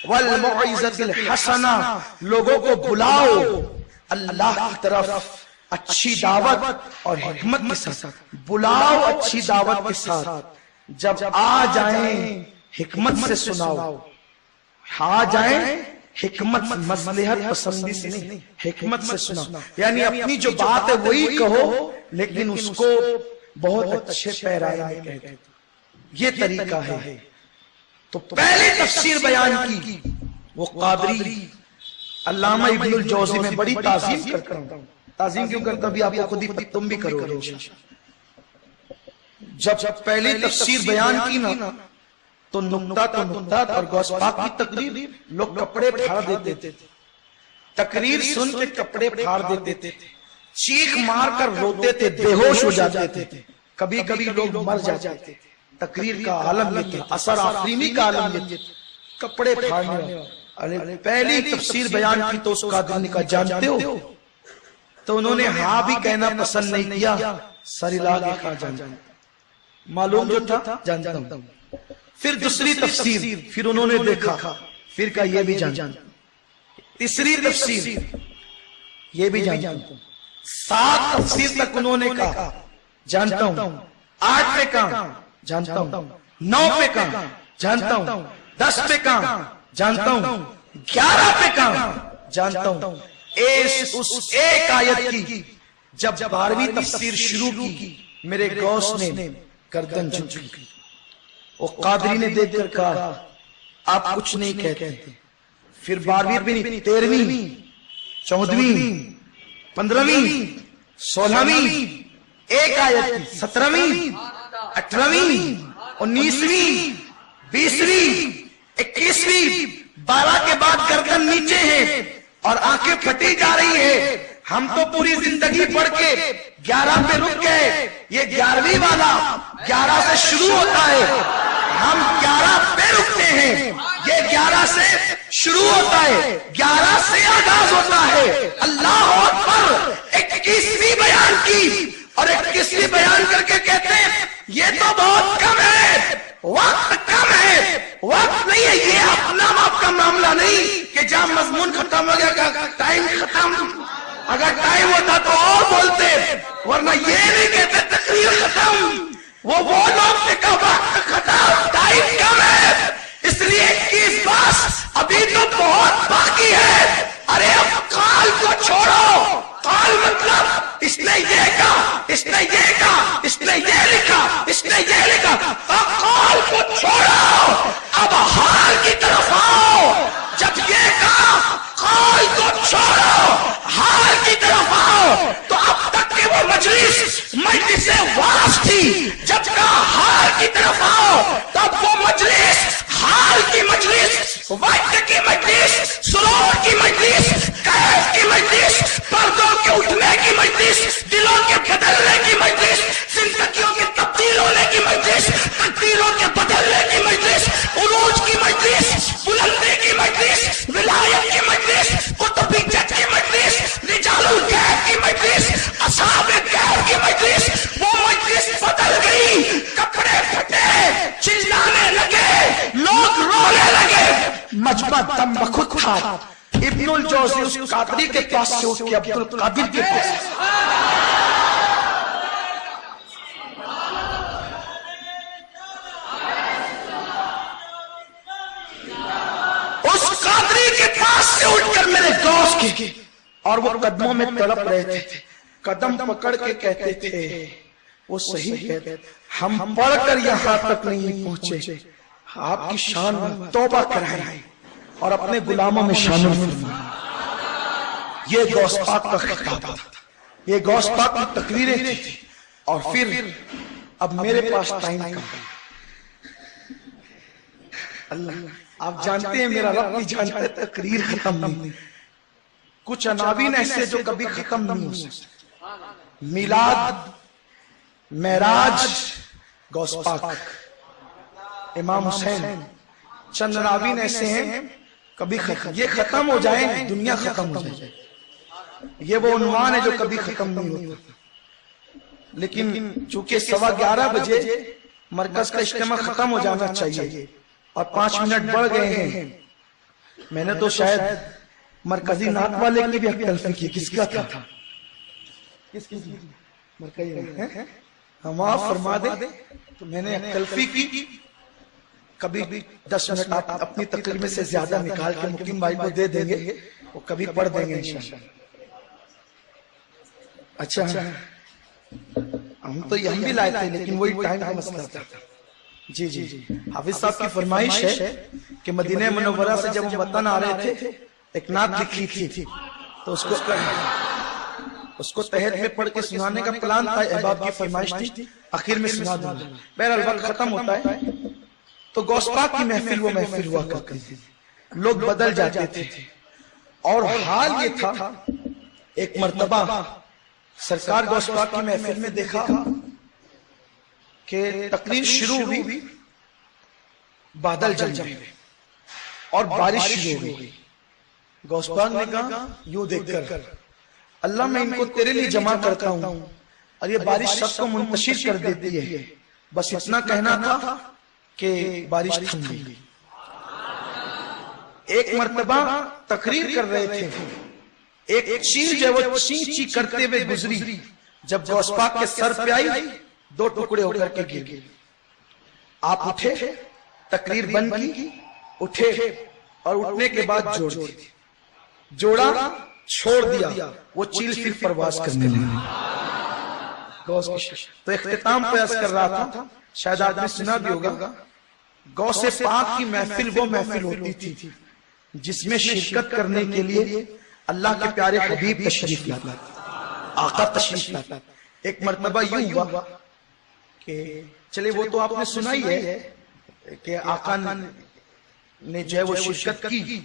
والموعظۃ الحسنہ، لوگوں کو بلاؤ اللہ کی طرف اچھی دعوت اور حکمت کے ساتھ. بلاؤ اچھی دعوت کے ساتھ، جب آ جائیں حکمت سے سناؤ. آ جائیں حکمت مصلحت پسندی سے نہیں، حکمت سے سنا. یعنی اپنی جو بات ہے وہی کہو لیکن اس کو بہت اچھے پیرائے میں کہتے. یہ طریقہ ہے. تو پہلی تفسیر بیان کی وہ قادری علامہ ابن الجوزی میں بڑی تعظیم کرتا ہوں. تعظیم کیوں کرتا بھی آپ کو خود ہی تم بھی کرو گے. جب پہلی تفسیر بیان کی نا تو نکتہ تو نکتہ، اور غوث پاک کی تقریر لوگ کپڑے پھاڑ دیتے تھے. تقریر سن کے کپڑے پھاڑ دیتے تھے، چیخ مار کر روتے تھے، بے ہوش ہو جاتے تھے، کبھی کبھی لوگ مر جاتے تھے. تقریر کا عالم یہ تھا، اثر آفرینی کا عالم یہ تھا، کپڑے پھاڑنے. پہلی تفسیر بیان کی تو اس قادری نے کہا جانتے ہو، تو انہوں نے ہاں بھی کہنا پسند نہیں کیا، سر ہلا کے کہا جانتا ہوں. معلوم جو تھا جانتا ہوں. پھر دوسری تفسیر، پھر انہوں نے دیکھا، پھر کہا یہ بھی جانتا ہوں. تیسری تفسیر یہ بھی جانتا ہوں. 7 تفسیر تک انہوں نے کہا جانتا ہوں. 8 پہ کہا جانتا ہوں. 9 پہ کہا جانتا ہوں. 10 پہ کہا جانتا ہوں. 11 پہ کہا جانتا ہوں. اس ایک آیت کی جب 12ویں تفسیر شروع کی میرے غوث نے گردن جھکی. وہ قادری نے دیکھ کر کہا آپ کچھ نہیں کہتے. پھر 12ویں بھی نہیں، 13ویں، 14ویں، 15ویں، 16ویں، ایک آیت کی 17ویں، 18ویں، 19ویں، 20ویں، 21ویں، 12 کے بعد گردن نیچے ہے اور آنکھیں پھٹی جا رہی ہے. ہم تو پوری زندگی پڑھ کے 11 پہ رک گئے، یہ 11ویں والا 11 سے شروع ہوتا ہے. ہم 11 پہ رکتے ہیں، یہ 11 سے شروع ہوتا ہے، 11 سے آغاز ہوتا ہے. اللہ اکبر. 21ویں بیان کی اور 21ویں بیان کر کے کہتے ہیں یہ تو بہت کم ہے، وقت کم ہے. وقت نہیں ہے، یہ اپنا آپ کا معاملہ نہیں کہ جہاں مضمون ختم ہو گیا ٹائم ختم. اگر ٹائم ہوتا تو اور بولتے، ورنہ یہ نہیں کہتے تقریر ختم. وہ لوگ نے کہا وقت ختم، ٹائم کم ہے، اس لیے 21 بس ابھی تو بہت باقی ہے. ارے اب قال کو چھوڑو. قال مطلب اس نے یہ کہا، اس نے یہ کہا، اس نے یہ لکھا، اس نے یہ لکھا. قال کو چھوڑو، اب حال کی طرف آؤ. جب یہ کہا قال کو چھوڑو، حال کی طرف آؤ، تو اب تک کہ وہ مجلس واس تھی. جب کہا حال کی طرف آؤ، تب وہ مجلس حال کی مجلس، وقت کی مجلس، سرور کی مجلس، کیف کی مجلس، پردوں کے اٹھنے کی مجلس، دلوں کے بدلنے کی مجلس، زندگیوں کے تبدیل ہونے کی مجلس، تقدیروں کے بدلنے کی مجلس، عروج کی مجلس، بلندی کی مجلس، ولایت کی مجلس، قطبیت کی مجلس، رجال الغیب کی مجلس، اصحاب غیب کی مجلس. وہ مجلس بدل گئی، کپڑے پھٹے، چلانے لگے، لوگ رونے لگے. مجمع دم بخود تھا. ابن الجوزی اس قادری کے پاس سے اٹھ کے عبد القادر کے پاس. اس قادری کے پاس سے اٹھ کر میرے غوث کے، اور وہ قدموں میں تڑپ رہے تھے، قدم پکڑ کے کہتے تھے، وہ صحیح کہتے، ہم پڑھ کر یہاں تک نہیں پہنچے، آپ کی شان میں توبہ کرائیں اور اپنے غلاموں میں شامل فرمائیں. یہ غوث پاک کا خطاب تھا، یہ غوث پاک کی تقریریں تھیں. اور پھر اب میرے پاس ٹائم کا، اللہ آپ جانتے ہیں، میرا رب بھی جانتا ہے تقریر ختم نہیں. کچھ عناوین ایسے جو کبھی ختم نہیں ہو سکتے. میلاد، معراج، غوث پاک، امام حسین، چند عناوین ایسے ہیں کبھی یہ ختم ہو جائیں دنیا ختم ہو جائے. یہ وہ عنوان ہے جو کبھی ختم نہیں ہوتا. لیکن چونکہ 11:15 بجے مرکز کا اجتماع ختم ہو جانا چاہیے اور 5 منٹ بڑھ گئے ہیں. میں نے تو شاید مرکزی نعت والے کی بھی حق تلفی کی. کس کا تھا؟ کس کی مرکزی؟ ہم آپ فرما دیں تو میں نے حق تلفی کی. کبھی 10 منٹ آپ اپنی تقریر میں سے زیادہ نکال کے مقیم بھائی کو دے دیں گے، وہ کبھی پڑھ دیں گے انشاءاللہ. اچھا ہم تو یہ بھی لائے تھے، لیکن وہی ٹائم کا مسئلہ تھا. جی جی حافظ صاحب کی فرمائش ہے کہ مدینہ منورہ سے جب ہم وطن آ رہے تھے ایک نعت لکھی تھی، تو اس کو تحت میں پڑھ کے سنانے کا پلان تھا. احباب کی فرمائش تھی، آخر میں سنا دوں گا. بہرحال وقت ختم ہوتا ہے. تو غوث پاک کی محفل وہ محفل ہوا کرتی تھی، لوگ بدل جاتے تھے. اور حال یہ تھا، ایک مرتبہ سرکار غوث پاک کی محفل میں دیکھا کہ تقریر شروع ہوئی، بادل جم گئے اور بارش شروع ہوئی. غوث پاک نے کہا یوں دیکھ کر، اللہ میں ان کو تیرے لیے جمع کرتا ہوں اور یہ بارش سب کو منتشر کر دیتی ہے. بس اتنا کہنا تھا کہ بارش تھم گئی. ایک مرتبہ تقریر کر رہے تھے، ایک چیل جو وہ چی چی کرتے ہوئے گزری، جب غوث پاک کے سر پہ آئی 2 ٹکڑے ہو کر کے گر گئے. آپ اٹھے، تقریر بند کی، اٹھے اور اٹھنے کے بعد جوڑا چھوڑ دیا. وہ چیل پھر پرواز کرنے لگی. تو اختتام پیاس کر رہا تھا، شاید آپ نے سنا بھی ہوگا، غوث پاک کی محفل وہ محفل ہوتی تھی جس میں شرکت کرنے کے لیے اللہ کے پیارے حبیب تشریف لاتا، آقا تشریف لاتا. ایک مرتبہ یوں ہوا کہ چلے وہ تو آپ نے سنا ہی ہے کہ آقا نے جو ہے وہ شرکت کی،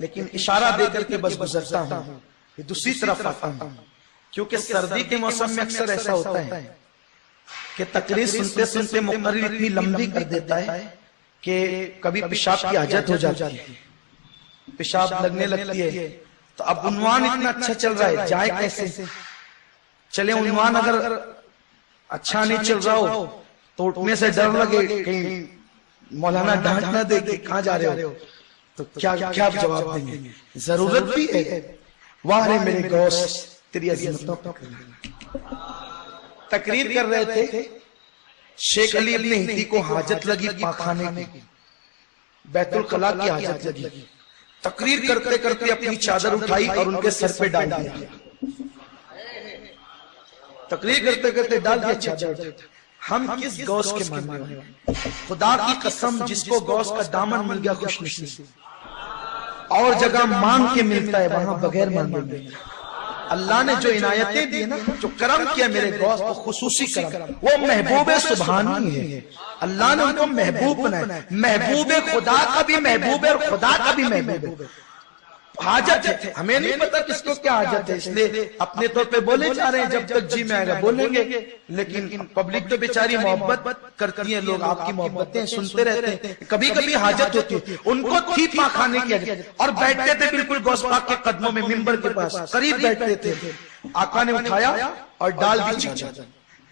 لیکن اشارہ دے کر کے بس گزرتا ہوں، یہ دوسری طرف آتا ہوں. کیونکہ سردی کے موسم میں اکثر ایسا ہوتا ہے کہ تقریر سنتے سنتے مقرر اتنی لمبی کر دیتا ہے کہ کبھی پیشاب کی حاجت ہو جاتی ہے، پیشاب لگنے لگتی ہے. تو اب عنوان اتنا اچھا چل رہا ہے، جائے کیسے؟ چلے عنوان اگر اچھا نہیں چل رہا ہو تو اٹھنے سے ڈر لگے کہیں مولانا ڈانٹ نہ دے کہ کہاں جا رہے ہو، تو کیا جواب دیں گے؟ ضرورت بھی ہے واہ رے میرے غوث تیری عظمتوں پر تقریر کر رہے تھے شیخ علی ابن ہندی کو حاجت لگی پاخانے کی، بیت الخلا کی حاجت لگی، تقریر کرتے کرتے اپنی چادر اٹھائی اور ان کے سر پہ ڈال دیا، تقریر کرتے کرتے ڈال دیا چادر۔ ہم کس غوث کے ماننے والے؟ خدا کی قسم جس کو غوث کا دامن مل گیا خوش نصیب، اور جگہ مانگ کے ملتا ہے وہاں بغیر مانگے ملتا ہے۔ اللہ نے جو عنایتیں دی نا، جو کرم کیا میرے غوث کو، خصوصی کرم، وہ محبوب سبحانی ہے، اللہ نے ان کو محبوب بنایا، محبوب خدا کا بھی محبوب ہے اور خدا کا بھی محبوب ہے۔ حاجت ہے، ہمیں نہیں پتا کس کو کیا حاجت ہے، اس لیے اپنے طور پہ بولے جا رہے ہیں، جب تک جی میں آئے گا بولیں گے، لیکن پبلک تو بیچاری محبت کرتی ہے، لوگ آپ کی محبتیں سنتے رہتے ہیں، کبھی کبھی حاجت ہوتی ہے، ان کو تھی پاخانے کی حاجت، اور بیٹھتے تھے بالکل غوث پاک کے قدموں میں، منبر کے پاس قریب بیٹھتے تھے۔ آقا نے اٹھایا اور ڈال دی چادر،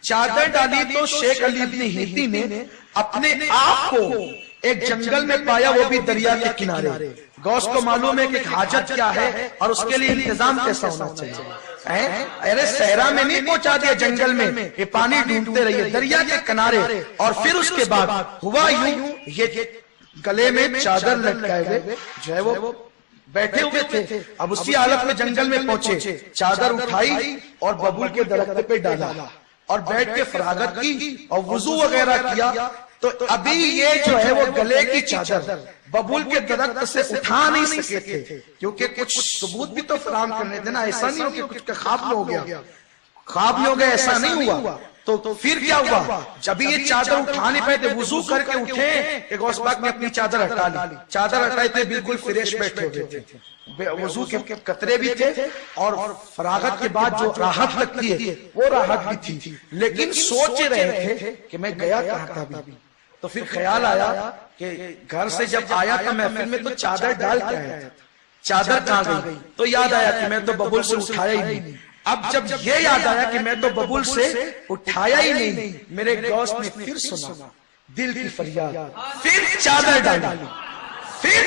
چادر ڈالی تو شیخ علی ابن ہندی نے اپنے آپ کو ایک جنگل میں پایا، وہ بھی دریا کے کنارے۔ غوث کو معلوم ہے کہ حاجت کیا ہے اور اس کے لیے انتظام کیسا ہونا چاہیے۔ ارے صحرا میں نہیں پہنچا دیا، جنگل میں، یہ پانی ڈھونڈتے رہیے دریا کے کنارے، اور پھر اس کے بعد ہوا یوں، یہ گلے میں چادر لٹکائے ہوئے جو ہے وہ بیٹھے ہوئے تھے، اب اسی حالت میں جنگل میں پہنچے، چادر اٹھائی اور ببول کے درخت پہ ڈالا اور بیٹھ کے فراغت کی اور وضو وغیرہ کیا، تو ابھی یہ جو ہے وہ گلے کی چادر ببول کے درخت سے اٹھا نہیں سکے تھے، کیونکہ کچھ ثبوت بھی تو فراہم کرنے تھے نا، ایسا نہیں ہو کہ کچھ کا خواب میں ہو گیا، خواب میں ہو گیا، ایسا نہیں ہوا۔ تو پھر کیا ہوا، جب یہ چادر اٹھا نہیں پائے تھے، وضو کر کے اٹھے کہ غوث پاک نے اپنی چادر ہٹا لی، چادر ہٹائے تھے، بالکل فریش بیٹھے ہوئے تھے، وضو کے قطرے بھی تھے، اور فراغت کے بعد جو راحت لگتی ہے وہ راحت بھی تھی، لیکن سوچ رہے تھے کہ میں گیا کہاں تھا بھی۔ تو پھر خیال آیا کہ گھر سے جب آیا تھا محفل میں تو چادر ڈال کے آیا تھا، چادر کہاں گئی؟ تو یاد آیا کہ میں تو ببول سے اٹھایا ہی نہیں۔ اب جب یہ یاد آیا کہ میں تو ببول سے اٹھایا ہی نہیں، میرے غوث نے پھر سنا دل کی فریاد، پھر چادر ڈالی، پھر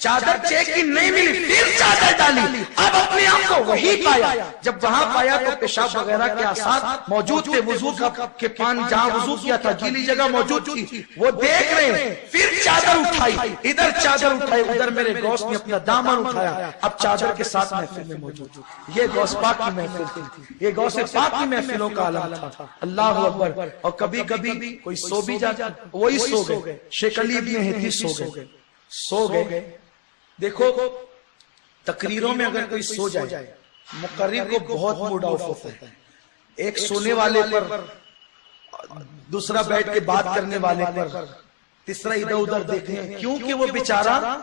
چادر چیک کی نہیں ملی، پھر چادر ڈالی، اب اپنے آپ کو وہی پایا۔ جب وہاں پایا تو پیشاب وغیرہ کے آثار موجود تھے، وضو کے پانی جہاں وضو کیا تھا گیلی جگہ موجود تھی، وہ دیکھ رہے ہیں، پھر چادر اٹھائی، ادھر چادر اٹھائی، ادھر میرے غوث نے اپنا دامن اٹھایا، اب چادر کے ساتھ محفل میں موجود۔ یہ غوث پاک کی محفل تھی، یہ غوث پاک کی محفلوں کا عالم تھا، اللہ اکبر۔ اور کبھی کبھی کوئی سو بھی جاتا، وہی سو گئے، شیخ علی ابن ہندی سو گئے۔ دیکھو تقریروں میں اگر کوئی سو جائے، مقرر کو بہت موڈ آف ہوتا ہے، ایک سونے والے پر، دوسرا بیٹھ کے بات کرنے والے پر، تیسرا ادھر ادھر دیکھیں، کیونکہ وہ بیچارہ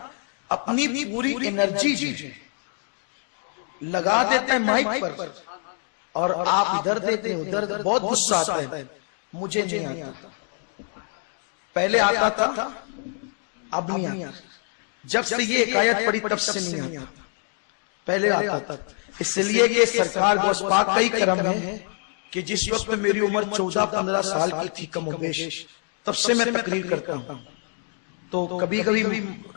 اپنی پوری انرجی لگا دیتا ہے مائک پر، اور آپ ادھر دیتے ہیں ادھر، بہت غصہ آتا ہے۔ مجھے نہیں آتا، پہلے آتا تھا، اب نہیں آتا، جب سے یہ حکایت پڑی تب سے نہیں آتا، پہلے آتا تھا۔ اس لیے کہ سرکار غوث پاک کا ہی کرم ہے کہ جس وقت میری عمر 14-15 سال کی تھی کم و بیش، تب سے میں تقریر کرتا ہوں۔ تو کبھی کبھی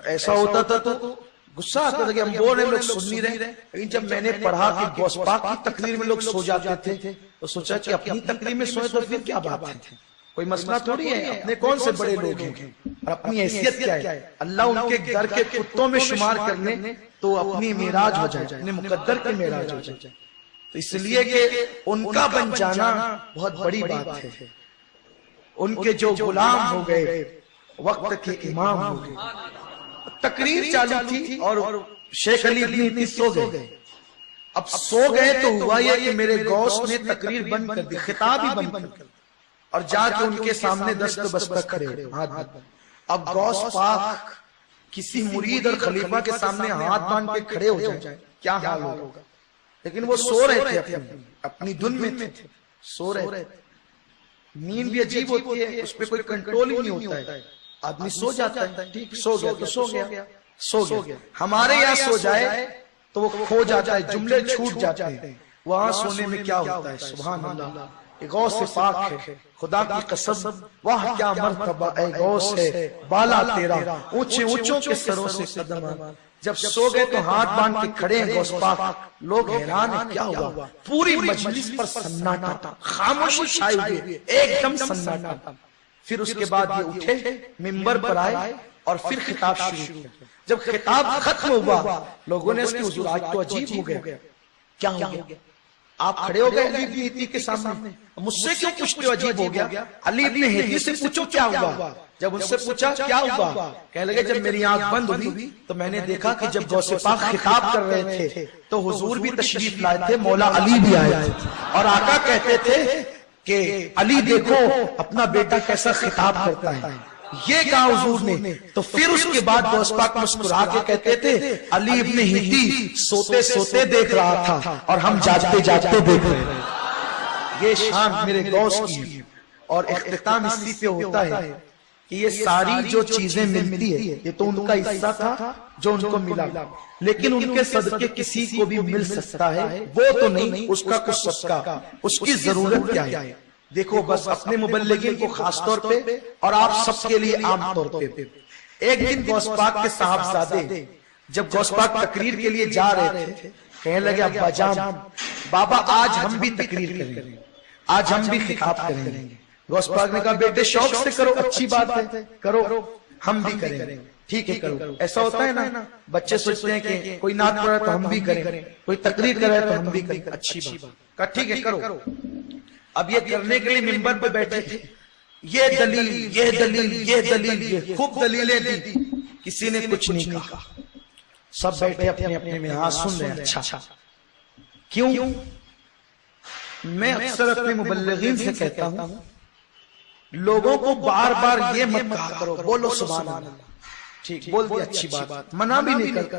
ایسا ہوتا تھا تو غصہ آتا تھا کہ ہم بول رہے لوگ سن نہیں رہے، لیکن جب میں نے پڑھا کہ غوث پاک کی تقریر میں لوگ سو جاتے تھے تو سوچا کہ اپنی تقریر میں سوئے تو پھر کیا بات ہے، کوئی مسئلہ تھوڑی ہے، اپنے کون سے بڑے لوگ ہیں اور اپنی حیثیت کیا ہے، اللہ ان کے گھر کے کتوں میں شمار کر لیں تو اپنی معراج ہو جائے، اپنے مقدر کی معراج ہو جائے۔ تو اس لیے کہ ان کا بن جانا بہت بڑی بات ہے، ان کے جو غلام ہو گئے، وقت کے امام ہو گئے۔ تقریر چالو تھی اور شیخ علی ابن ہندی سو گئے۔ اب سو گئے تو ہوا یہ کہ میرے غوث نے تقریر بند کر دی، خطاب ہی بند کر دی، اور جا کے ان کے سامنے دست بستک کھڑے ہاتھ۔ اب غوث پاک کسی مرید اور خلیفہ کے سامنے ہاتھ باندھ کے کھڑے ہو جائیں، کیا حال ہوگا؟ لیکن وہ سو رہے تھے، اپنی دھن میں تھے، سو رہے تھے۔ نیند بھی عجیب ہوتی ہے، اس پہ کوئی کنٹرول ہی نہیں ہوتا ہے، آدمی سو جاتا ہے، ٹھیک سو گیا تو سو گیا۔ ہمارے یہاں سو جائے تو وہ کھو جاتا ہے، جملے چھوٹ جاتے ہیں، وہاں سونے میں کیا ہوتا ہے، سبحان اللہ۔ غوث پاک ہے، خدا کی قسم، واہ کیا مرتبہ اے غوث ہے، بالا تیرا، اونچے اونچوں کے سروں سے قدم، جب سو گئے تو ہاتھ باندھ کے کھڑے ہیں غوث پاک. لوگ حیران ہیں کیا ہوا. پوری مجلس پر سناٹا تھا, خاموشی چھائی ہوئی, ایک دم سناٹا. پھر اس کے بعد یہ اٹھے, ممبر پر آئے اور پھر خطاب شروع کیا. جب خطاب ختم ہوا لوگوں نے اس کی حضور آج تو عجیب ہو گیا, کیا ہو گیا؟ آپ کھڑے ہو گئے علی ابن ہیتی کے سامنے, مجھ سے کیوں پوچھتے ہو عجیب ہو گیا؟ علی ابن ہیتی سے پوچھو کیا ہوا. جب ان سے پوچھا کیا ہوا, کہنے لگے جب میری آنکھ بند ہوئی تو میں نے دیکھا کہ جب غوث پاک خطاب کر رہے تھے تو حضور بھی تشریف لائے تھے, مولا علی بھی آئے تھے, اور آقا کہتے تھے کہ علی دیکھو اپنا بیٹا کیسا خطاب کرتا ہے. یہ کہا حضور نے. تو پھر اس کے بعد غوث پاک مسکرا کے کہتے تھے علی ابن ہیتی سوتے سوتے دیکھ رہا تھا اور ہم جاگتے جاگتے دیکھ رہے ہیں. یہ شان میرے غوث کی ہے. اور اختتام اسی پہ ہوتا ہے کہ یہ ساری جو چیزیں ملتی ہے یہ تو ان کا حصہ تھا جو ان کو ملا, لیکن ان کے صدقے کسی کو بھی مل سکتا ہے, وہ تو نہیں, اس کا کچھ صدقہ, اس کی ضرورت کیا ہے. دیکھو بس اپنے مبلغین کو خاص طور پہ اور آپ سب کے لیے عام طور پہ. ایک دن غوث پاک کے صاحبزادے جب غوث پاک تقریر کے لیے جا رہے تھے, کہنے لگے ابا جان بابا آج ہم بھی تقریر کریں گے, آج ہم بھی خطاب کریں گے. غوث پاک نے کہا بیٹے شوق سے کرو, اچھی بات ہے, کرو, ہم بھی کریں گے. ٹھیک ہے کرو. ایسا ہوتا ہے نا, بچے سوچتے ہیں کہ کوئی نعت پڑھا تو ہم بھی کریں, کوئی تقریر کرے تو ہم بھی کریں, اچھی بات. کہا ٹھیک ہے کرو. اب یہ کرنے کے لیے ممبر پہ بیٹھے تھے, یہ دلیل یہ دلیل یہ دلیل, یہ خوب دلیلیں دی, کسی نے کچھ نہیں کہا. سب بیٹھے اپنے اپنے میں, ہاں سن رہے ہیں. اچھا کیوں؟ میں اکثر اپنے مبلغین سے کہتا ہوں لوگوں کو بار بار یہ مت کہا کرو بولو سبحان اللہ. ٹھیک بول دیا, اچھی بات, منع بھی نہیں کرتا,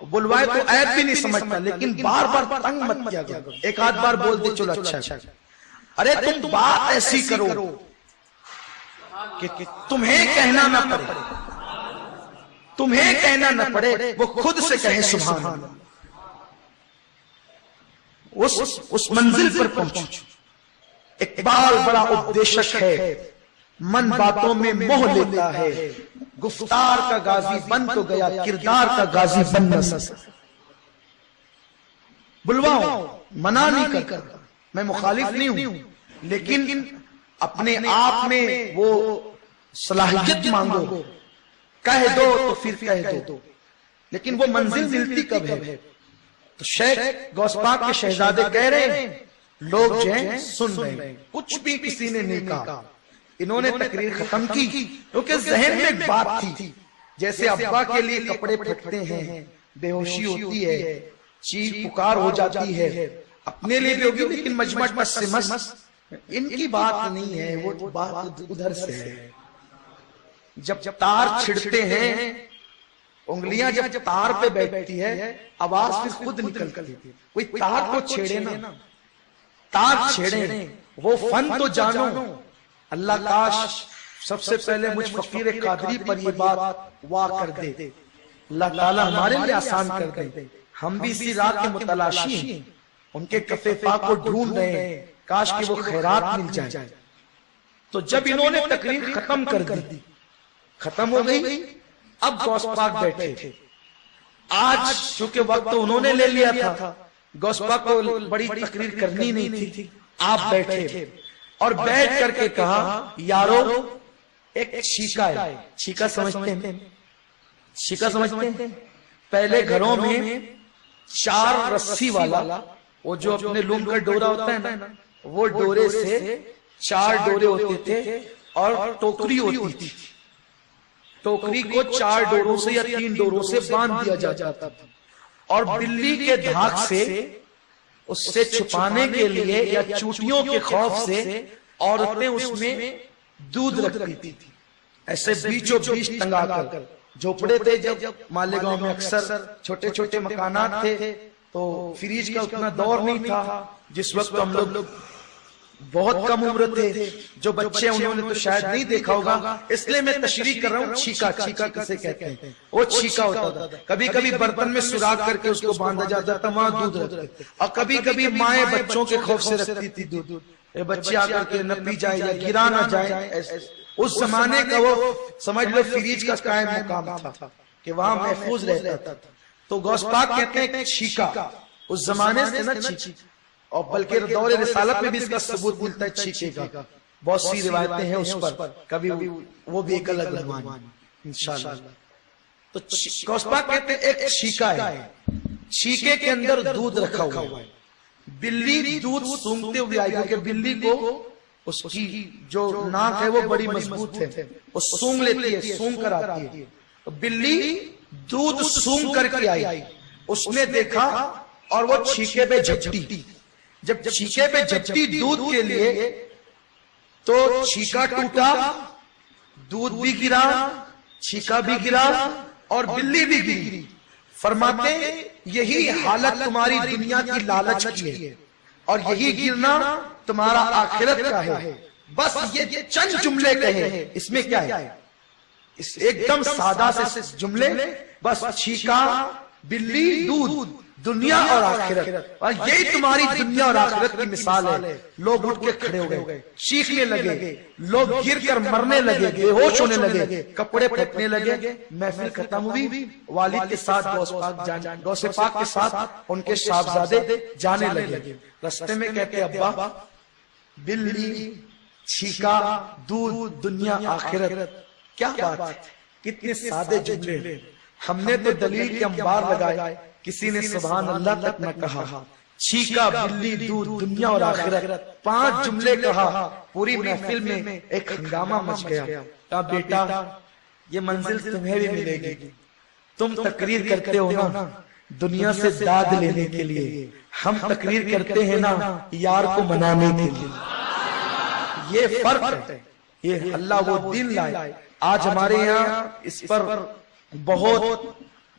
بلوائے تو عیب بھی نہیں سمجھتا, لیکن بار بار تنگ مت کیا کرو. ایک آدھ بار بول دے چلو اچھا. ارے تم بات ایسی کرو کہ تمہیں کہنا نہ پڑے, تمہیں کہنا نہ پڑے, وہ خود سے کہے سبحان اللہ. اس منزل پر پہنچو. اقبال بڑا اپدیشک ہے, من باتوں میں موہ لیتا ہے, گفتار کا غازی بن تو گیا, کردار کا غازی بن نہ سکا. بلواؤ, منع نہیں کرتا, میں مخالف نہیں ہوں, لیکن اپنے آپ میں وہ صلاحیت مانگو, کہہ دو تو پھر کہہ دو, لیکن وہ منزل ملتی کب ہے؟ تو شیخ غوث پاک کے شہزادے کہہ رہے ہیں, لوگ جو ہیں سن رہے ہیں, کچھ بھی کسی نے نہیں کہا. انہوں نے تقریر ختم کی کیونکہ ذہن میں ایک بات تھی, جیسے ابا کے لیے کپڑے پھٹتے ہیں, بے ہوشی ہوتی ہے, چیخ پکار ہو جاتی ہے, اپنے لیے بھی ہوگی لیکن مجمع مس سے مس, ان کی بات نہیں ہے, وہ بات ادھر سے ہے. جب تار چھڑتے ہیں, انگلیاں جب تار پہ بیٹھتی ہے آواز پھر خود نکلتی ہے. کوئی تار کو چھیڑے نا, تار چھیڑے, وہ فن تو جانو. اللہ کاش سب سے پہلے مجھ فقیر قادری پر یہ بات وا کر دے, اللہ تعالی ہمارے لیے آسان کر دے. ہم بھی اسی راہ کے متلاشی ہیں, ان کے کفے پاک کو ڈھونڈ رہے ہیں, کاش کہ وہ خیرات مل جائے. تو جب انہوں نے تقریر ختم کر دی, ختم ہو گئی, اب غوث پاک بیٹھے تھے. آج چونکہ وقت تو انہوں نے لے لیا تھا, غوث پاک کو بڑی تقریر کرنی نہیں تھی. آپ بیٹھے اور بیٹھ کر کے کہا یارو ایک چھیکا ہے. چھیکا سمجھتے ہیں, چھیکا سمجھتے ہیں, پہلے گھروں میں 4 رسی والا, وہ جو اپنے لوم کا ڈورا ہوتا ہے نا, وہ ڈورے سے 4 ڈورے ہوتے تھے اور ٹوکری ہوتی تھی. ٹوکری کو 4 ڈوروں سے یا 3 ڈوروں سے باندھ دیا جاتا تھا, اور بلی کے دھاک سے اس سے چھپانے کے لیے یا چوٹیوں کے خوف سے عورتیں اس میں دودھ رکھتی تھی. ایسے بیچوں بیچ ٹنگا کر. جھوپڑے تھے جب مالیگاؤں میں, اکثر چھوٹے چھوٹے مکانات تھے, تو فریج کا اتنا دور نہیں تھا. جس وقت ہم لوگ بہت کم عمر تھے, جو بچے انہوں نے تو شاید نہیں دیکھا ہوگا, اس لیے میں تشریح کر رہا ہوں. چھیکا, چھیکا کسے کہتے ہیں؟ وہ چھیکا ہوتا تھا. کبھی کبھی برتن میں سوراخ کر کے اس کو باندھا جاتا تھا, وہاں دودھ رکھتے, اور کبھی کبھی مائیں بچوں کے خوف سے رکھتی تھی دودھ, بچے آ کر کے نہ پی جائے یا گرا نہ جائے. اس زمانے کا وہ سمجھ لو فریج کا قائم مقام تھا. کہ وہاں محفوظ رہتا تھا. تو غوث پاک کہتے ہیں چھیکا، اس زمانے سے نا چھیک، اور بلکہ دور رسالت میں بھی اس کا ثبوت ملتا ہے چھیکے کا. بہت سی روایتیں ہیں اس پر، کبھی وہ بھی ایک الگ عنوان انشاءاللہ. تو غوث پاک کہتے ہیں ایک چھیکا ہے، چھیکے کے اندر دودھ رکھا ہوا ہے، بلی دودھ سونگتے ہوئے آئی، کیونکہ بلی کو اس کی جو ناک ہے وہ بڑی مضبوط ہے، وہ سونگ لیتی ہے، سونگ کر آتی ہے. تو بلی دودھ سونگ کر کے آئی، اس نے دیکھا اور وہ چھیکے پہ جھپٹی. جب چھیکے پہ جھپٹی دودھ کے لیے تو چھیکا ٹوٹا، دودھ بھی گرا، چھیکا بھی گرا اور بلی بھی گری. فرماتے یہی حالت تمہاری دنیا کی لالچ کی ہے اور یہی گرنا تمہارا آخرت کا ہے. بس یہ چند جملے کہے، اس میں کیا ہے؟ اس ایک دم سادہ سے جملے، بس چھیکا، بلی، دودھ، دنیا اور آخرت، اور یہی تمہاری دنیا اور آخرت کی مثال ہے. لوگ اٹھ کے کھڑے ہو گئے، چیخنے لگے، لوگ گر کر مرنے لگے، بے ہوش ہونے لگے، کپڑے پھٹنے لگے. محفل ختم ہوئی، والد کے ساتھ غوث پاک کے ساتھ ان کے صاحبزادے جانے لگے. رستے میں کہتے ابا، بلی، چھیکا، دودھ، دنیا، آخرت، کیا بات ہے، کتنے سادے جملے. ہم نے تو دلیل کے انبار لگائے، کسی نے سبحان اللہ تک نہ کہا. چھیکا، بلی، دودھ، دنیا اور آخرت، 5 جملے کہا. پوری محفل میں ایک ہنگامہ مچ گیا. کہا بیٹا یہ منزل تمہیں بھی ملے گی، تم تقریر کرتے ہو نا دنیا سے داد لینے کے لیے، ہم تقریر کرتے ہیں نا یار کو منانے کے لیے. یہ فرق ہے، یہ اللہ وہ دن لائے. آج ہمارے یہاں اس پر بہت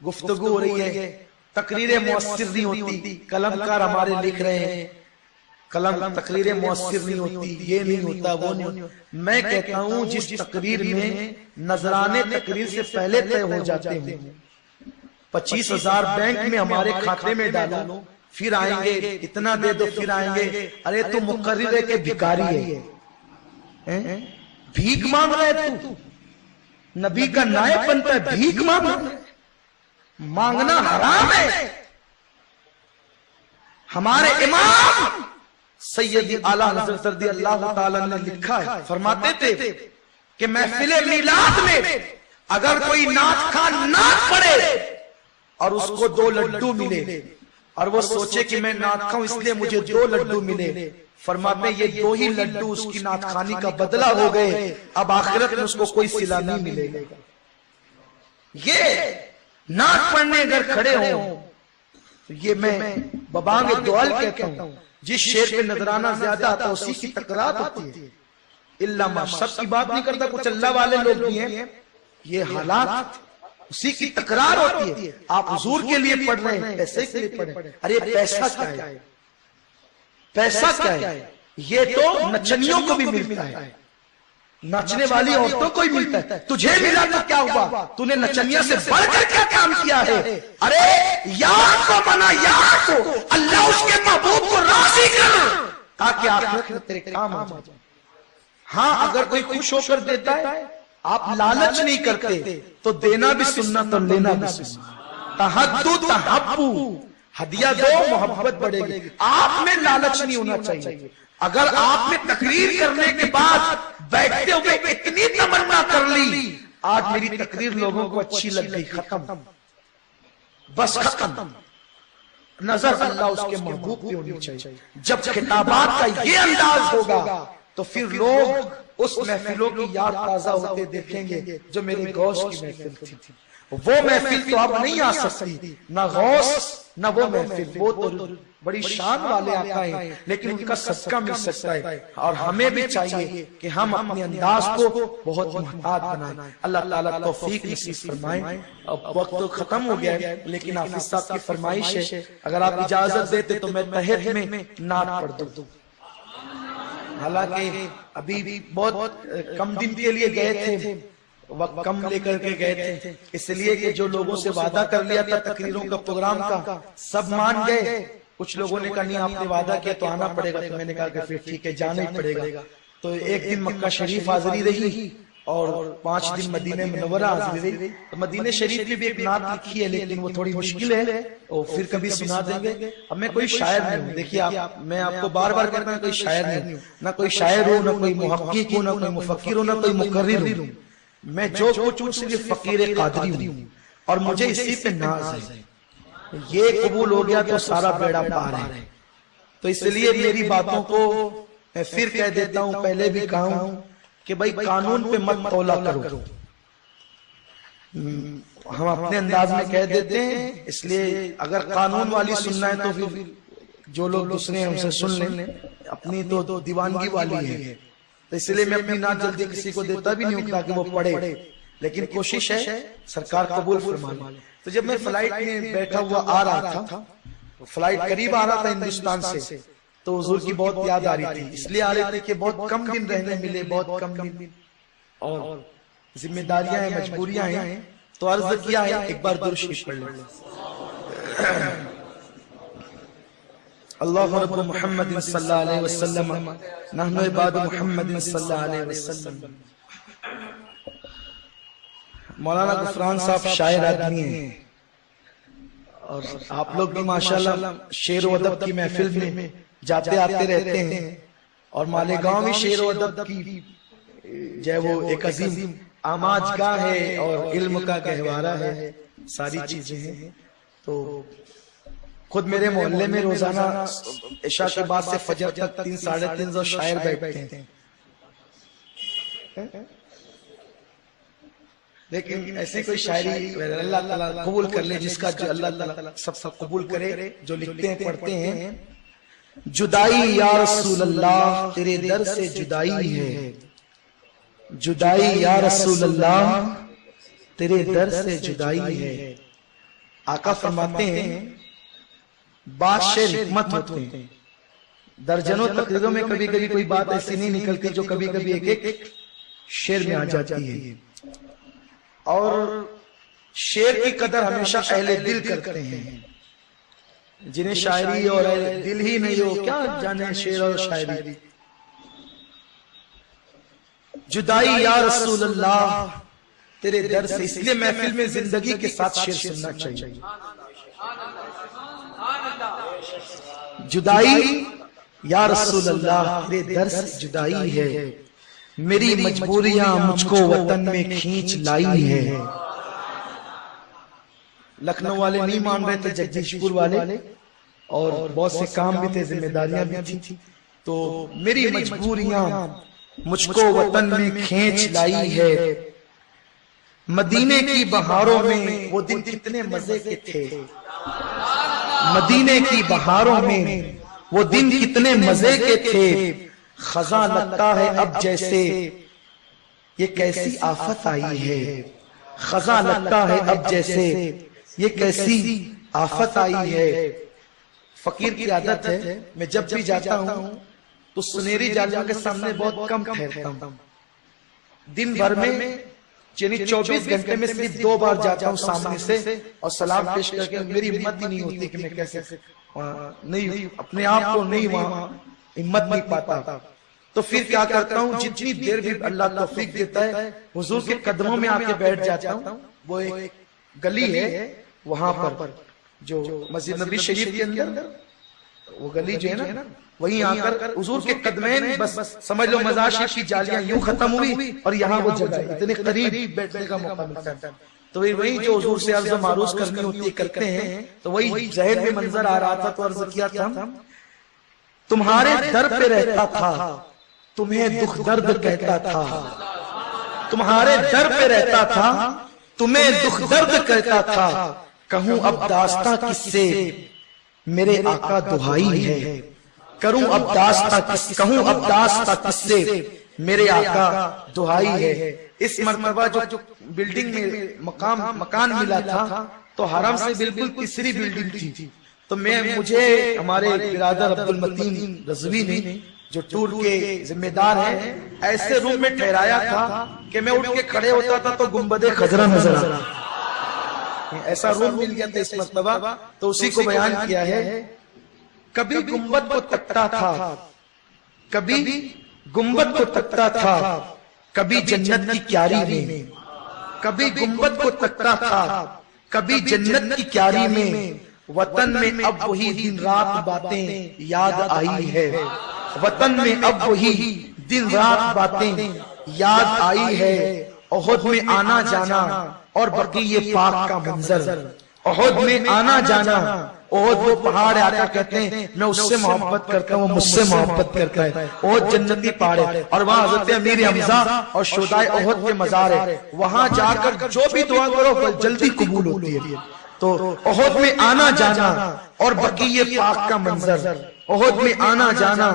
گفتگو ہو رہی ہے، تقریریں مؤثر نہیں ہوتی، قلمکار ہمارے لکھ رہے ہیں تقریریں مؤثر نہیں ہوتی، یہ نہیں ہوتا، وہ نہیں ہوتا. میں کہتا ہوں جس تقریر میں نذرانے تقریر سے پہلے طے ہو جاتے ہیں، 25,000 بینک میں ہمارے کھاتے میں ڈالو، پھر آئیں گے اتنا دے دو، پھر آئیں گے ارے تو مقرر ہے کہ بھکاری ہے، بھیک مانگ رہے تو نبی کا نائب بنتا ہے، بھیک مانگ رہے. مانگنا حرام ہے. ہمارے امام سیدی اعلیٰ حضرت رضی اللہ تعالیٰ نے لکھا ہے، فرماتے تھے کہ محفل میلاد میں اگر کوئی نعت خان نعت پڑھے اور اس کو 2 لڈو ملے اور وہ سوچے کہ میں نعت خواہوں اس لیے مجھے 2 لڈو ملے، فرماتے یہ 2 ہی لڈو اس کی نعت خوانی کا بدلہ ہو گئے، اب آخرت میں اس کو کوئی صلہ نہیں ملے گا. یہ نعت پڑھنے اگر کھڑے ہوں تو یہ میں ببانگ دوال کہتا ہوں، جس شیر پہ نذرانہ زیادہ آتا ہے اسی کی تکرار ہوتی ہے. اللہ سب کی بات نہیں کرتا، کچھ اللہ والے لوگ بھی ہیں، یہ حالات اسی کی تکرار ہوتی ہے. آپ حضور کے لیے پڑھ رہے ہیں، پیسے کے لیے پڑھ رہے ہیں، ارے پیسہ کیا ہے، پیسہ کیا ہے؟ یہ تو نچنیوں کو بھی ملتا ہے، ناچنے والی عورتوں کو ہی ملتا ہے. تجھے ملا تو کیا ہوا، تو نے نچنیاں سے بڑھ کر کیا کام کیا ہے؟ ارے یار کو بنا، یار کو، اللہ اس کے محبوب کو راضی کر تاکہ آخرت میں تیرے کام آ جائے. ہاں اگر کوئی خوش ہو کر دیتا ہے، آپ لالچ نہیں کرتے تو دینا بھی سنت اور لینا بھی سنت. تحدو تحبو، ہدیہ دو محبت بڑھے گی. آپ میں لالچ نہیں ہونا چاہیے. اگر آپ نے تقریر کرنے کے بعد بیٹھتے ہوئے اتنی تمنا کر لی آج میری تقریر لوگوں کو اچھی لگ گئی، ختم، بس ختم. نظر اللہ اس کے محبوب پہ ہونی چاہیے. جب خطابات کا یہ انداز ہوگا تو پھر لوگ اس محفلوں کی یاد تازہ ہوتے دیکھیں گے جو میرے غوث کی محفل تھی. وہ محفل تو اب نہیں آ سکتی، نہ غوث نہ وہ محفل. وہ تو بڑی شان والے آقا ہیں لیکن ان کا صدقہ مل سکتا ہے. اور ہمیں بھی چاہیے کہ ہم اپنے انداز کو بہت محتاط بنائیں. اللہ تعالیٰ توفیق نصیب فرمائیں. اب وقت تو ختم ہو گیا ہے لیکن حافظ صاحب کی فرمائش ہے، اگر آپ اجازت دیتے تو میں تہت میں نعت پڑھ دوں. حالانکہ ابھی بہت کم دن کے لیے گئے تھے، وقت کم لے کر کے گئے تھے، اس لیے کہ جو لوگوں سے وعدہ کر لیا تھا تقریروں کا پروگرام کا سب مان گئے. کچھ لوگوں نے کہا نہیں آپ نے وعدہ کیا تو آنا پڑے گا، تو میں نے کہا کہ پھر ٹھیک ہے جانا ہی پڑے گا. تو ایک دن مکہ شریف حاضری رہی اور 5 دن مدینہ منورہ حاضری رہی. مدینہ شریف میں بھی ایک نعت لکھی ہے لیکن وہ تھوڑی مشکل ہے اور پھر کبھی سنا دیں گے. اب میں کوئی شاعر نہیں ہوں, دیکھیے میں آپ کو بار بار کہتا ہوں کوئی شاعر نہیں ہوں, نہ کوئی شاعر ہوں, نہ کوئی محقق ہوں, نہ کوئی مفکر ہوں, نہ کوئی مقرر ہوں. میں جو کچھ ہوں صرف فقیر قادری ہوں اور مجھے اسی پہ ناز ہے. یہ قبول ہو گیا تو سارا بیڑا پار ہے. تو اس لیے میری باتوں کو میں پھر کہہ دیتا ہوں, پہلے بھی کہا ہوں کہ بھائی قانون پہ مت تولا کرو. ہم اپنے انداز میں کہہ دیتے ہیں, اس لیے اگر قانون والی سننا ہے تو پھر جو لوگ دوسرے ہم سے سن لیں, اپنی تو دیوانگی والی ہے. تو اس لیے میں اپنی نعت جلدی کسی کو دیتا بھی نہیں ہوں تاکہ وہ پڑھے, لیکن کوشش ہے سرکار قبول فرما لے. تو جب میں فلائٹ میں بیٹھا ہوا آ رہا تھا, فلائٹ قریب آ رہا تھا ہندوستان سے, تو حضور کی بہت یاد آ رہی تھی. اس لیے آ رہی تھی کہ بہت کم دن رہنے ملے, بہت کم دن, اور ذمہ داریاں ہیں, مجبوریاں ہیں. تو عرض کیا ہے ایک بار درود شریف پڑھ لیں. اللہ رب محمد صلی اللہ علیہ وسلم نحن عباد محمد صلی اللہ علیہ وسلم. مولانا غفران صاحب شاعر آدمی ہیں اور آپ لوگ بھی ماشاءاللہ شعر و ادب کی محفل میں جاتے آتے رہتے ہیں, اور مالیگاؤں میں شعر و ادب کی جو ہے وہ ایک عظیم آماج گاہ ہے اور علم کا گہوارہ ہے, ساری چیزیں ہیں. تو خود میرے محلے میں روزانہ عشاء کے بعد سے فجر تک 3-350 شاعر بیٹھتے ہیں. لیکن ایسی کوئی شاعری اللہ تعالیٰ قبول کر لے جس کا جو اللہ تعالیٰ سب قبول کرے, جو لکھتے ہیں پڑھتے ہیں. جدائی یا رسول اللہ تیرے در سے جدائی ہے, جدائی یا رسول اللہ تیرے در سے جدائی ہے. آقا فرماتے ہیں بات شعر حکمت ہوتے ہیں. درجنوں تقریروں میں کبھی کبھی کوئی بات ایسی نہیں نکلتی جو کبھی کبھی ایک ایک شعر میں آ جاتی ہے. اور شعر کی قدر ہمیشہ اہل دل کرتے ہیں, جنہیں شاعری اور اہل دل ہی نہیں ہو کیا جانے شعر اور شاعری. جدائی یا رسول اللہ تیرے در سے, اس لیے محفل میں زندگی کے ساتھ شعر سننا چاہیے. جدائی یا رسول اللہ تیرے در سے جدائی ہے, میری مجبوریاں مجھ کو وطن میں کھینچ لائی ہے. لکھنؤ والے نہیں مان رہے تھے, جگدیش پور والے, اور بہت سے کام بھی تھے, ذمہ داریاں بھی تھی. تو میری مجبوریاں مجھ کو وطن میں کھینچ لائی ہے. مدینے کی بہاروں میں وہ دن کتنے مزے کے تھے, مدینے کی بہاروں میں وہ دن کتنے مزے کے تھے. خزاں لگتا ہے اب جیسے یہ کیسی آفت آئی ہے, خزاں لگتا ہے اب جیسے یہ کیسی آفت آئی ہے. فقیر کی عادت ہے میں جب بھی جاتا ہوں تو سنہری جالیوں کے سامنے بہت کم ٹھہرتا ہوں. دن بھر میں یعنی 24 گھنٹے میں صرف 2 بار جاتا ہوں سامنے سے اور سلام پیش کر کے. میری ہمت ہی نہیں ہوتی کہ میں کیسے نہیں اپنے آپ کو نہیں وہاں ہمت نہیں پاتا. تو پھر کیا کرتا ہوں, جتنی دیر بھی اللہ توفیق دیتا ہے حضور کے قدموں میں آ کے بیٹھ جاتا ہوں. وہ ایک گلی ہے وہاں پر جو مسجد نبی شریف کے اندر, وہ گلی جو ہے نا وہیں آ کر حضور کے قدمین, بس سمجھ لو مزار شریف کی جالیاں یوں ختم ہوئی اور یہاں وہ جگہ اتنے قریب بیٹھنے کا موقع ملتا ہے. تو وہی جو حضور سے عرض معروض کرنی ہوتی ہے کرتے ہیں. تو وہی ذہن میں منظر آ رہا تھا تو عرض کیا تھا, تمہارے در پہ رہتا تھا تمہیں دکھ درد کہتا تھا, تمہارے در پہ رہتا تھا تمہیں دکھ درد کہتا تھا. کہوں اب داستاں کس سے میرے آقا دہائی ہے, کروں اب داستاں کہوں اب داستاں کس سے میرے آقا دہائی ہے. اس مرتبہ جو بلڈنگ میں مکان ملا تھا تو حرم سے بالکل تیسری بلڈنگ تھی. تو مجھے ہمارے برادر عبد المتین رضوی نے جو ٹور کے ذمہ دار ہیں ایسے روم میں ٹھہرایا تھا کہ میں اٹھ کے کھڑے ہوتا تھا تو گنبد خضرا نظر آ رہا. ایسا روم مل گیا تھا اس مرتبہ, تو اسی کو بیان کیا ہے. کبھی گنبد کو تکتا تھا, کبھی گنبد کو تکتا تھا, کبھی جنت کی کیاری میں، کبھی گنبد کو تکتا تھا، کبھی جنت کی کیاری میں، وطن میں اب وہی دن رات باتیں یاد آئی ہے، وطن میں اب وہی دن رات باتیں یاد آئی ہے، احد میں آنا جانا اور بقیہ پاک کا منظر، احد میں آنا جانا، احد وہ پہاڑ آقا کہتے ہیں میں اس سے محبت کرتا ہوں، وہ مجھ سے محبت کرتا ہے، احد جنتی پہاڑ ہے، اور وہاں حضرت امیر حمزہ اور شہدائے احد کے مزار ہے، وہاں جا کر جو بھی دعا کرو جلدی قبول ہوتی ہے۔ تو احد میں آنا جانا اور بقیہ پاک کا منظر، احد میں آنا جانا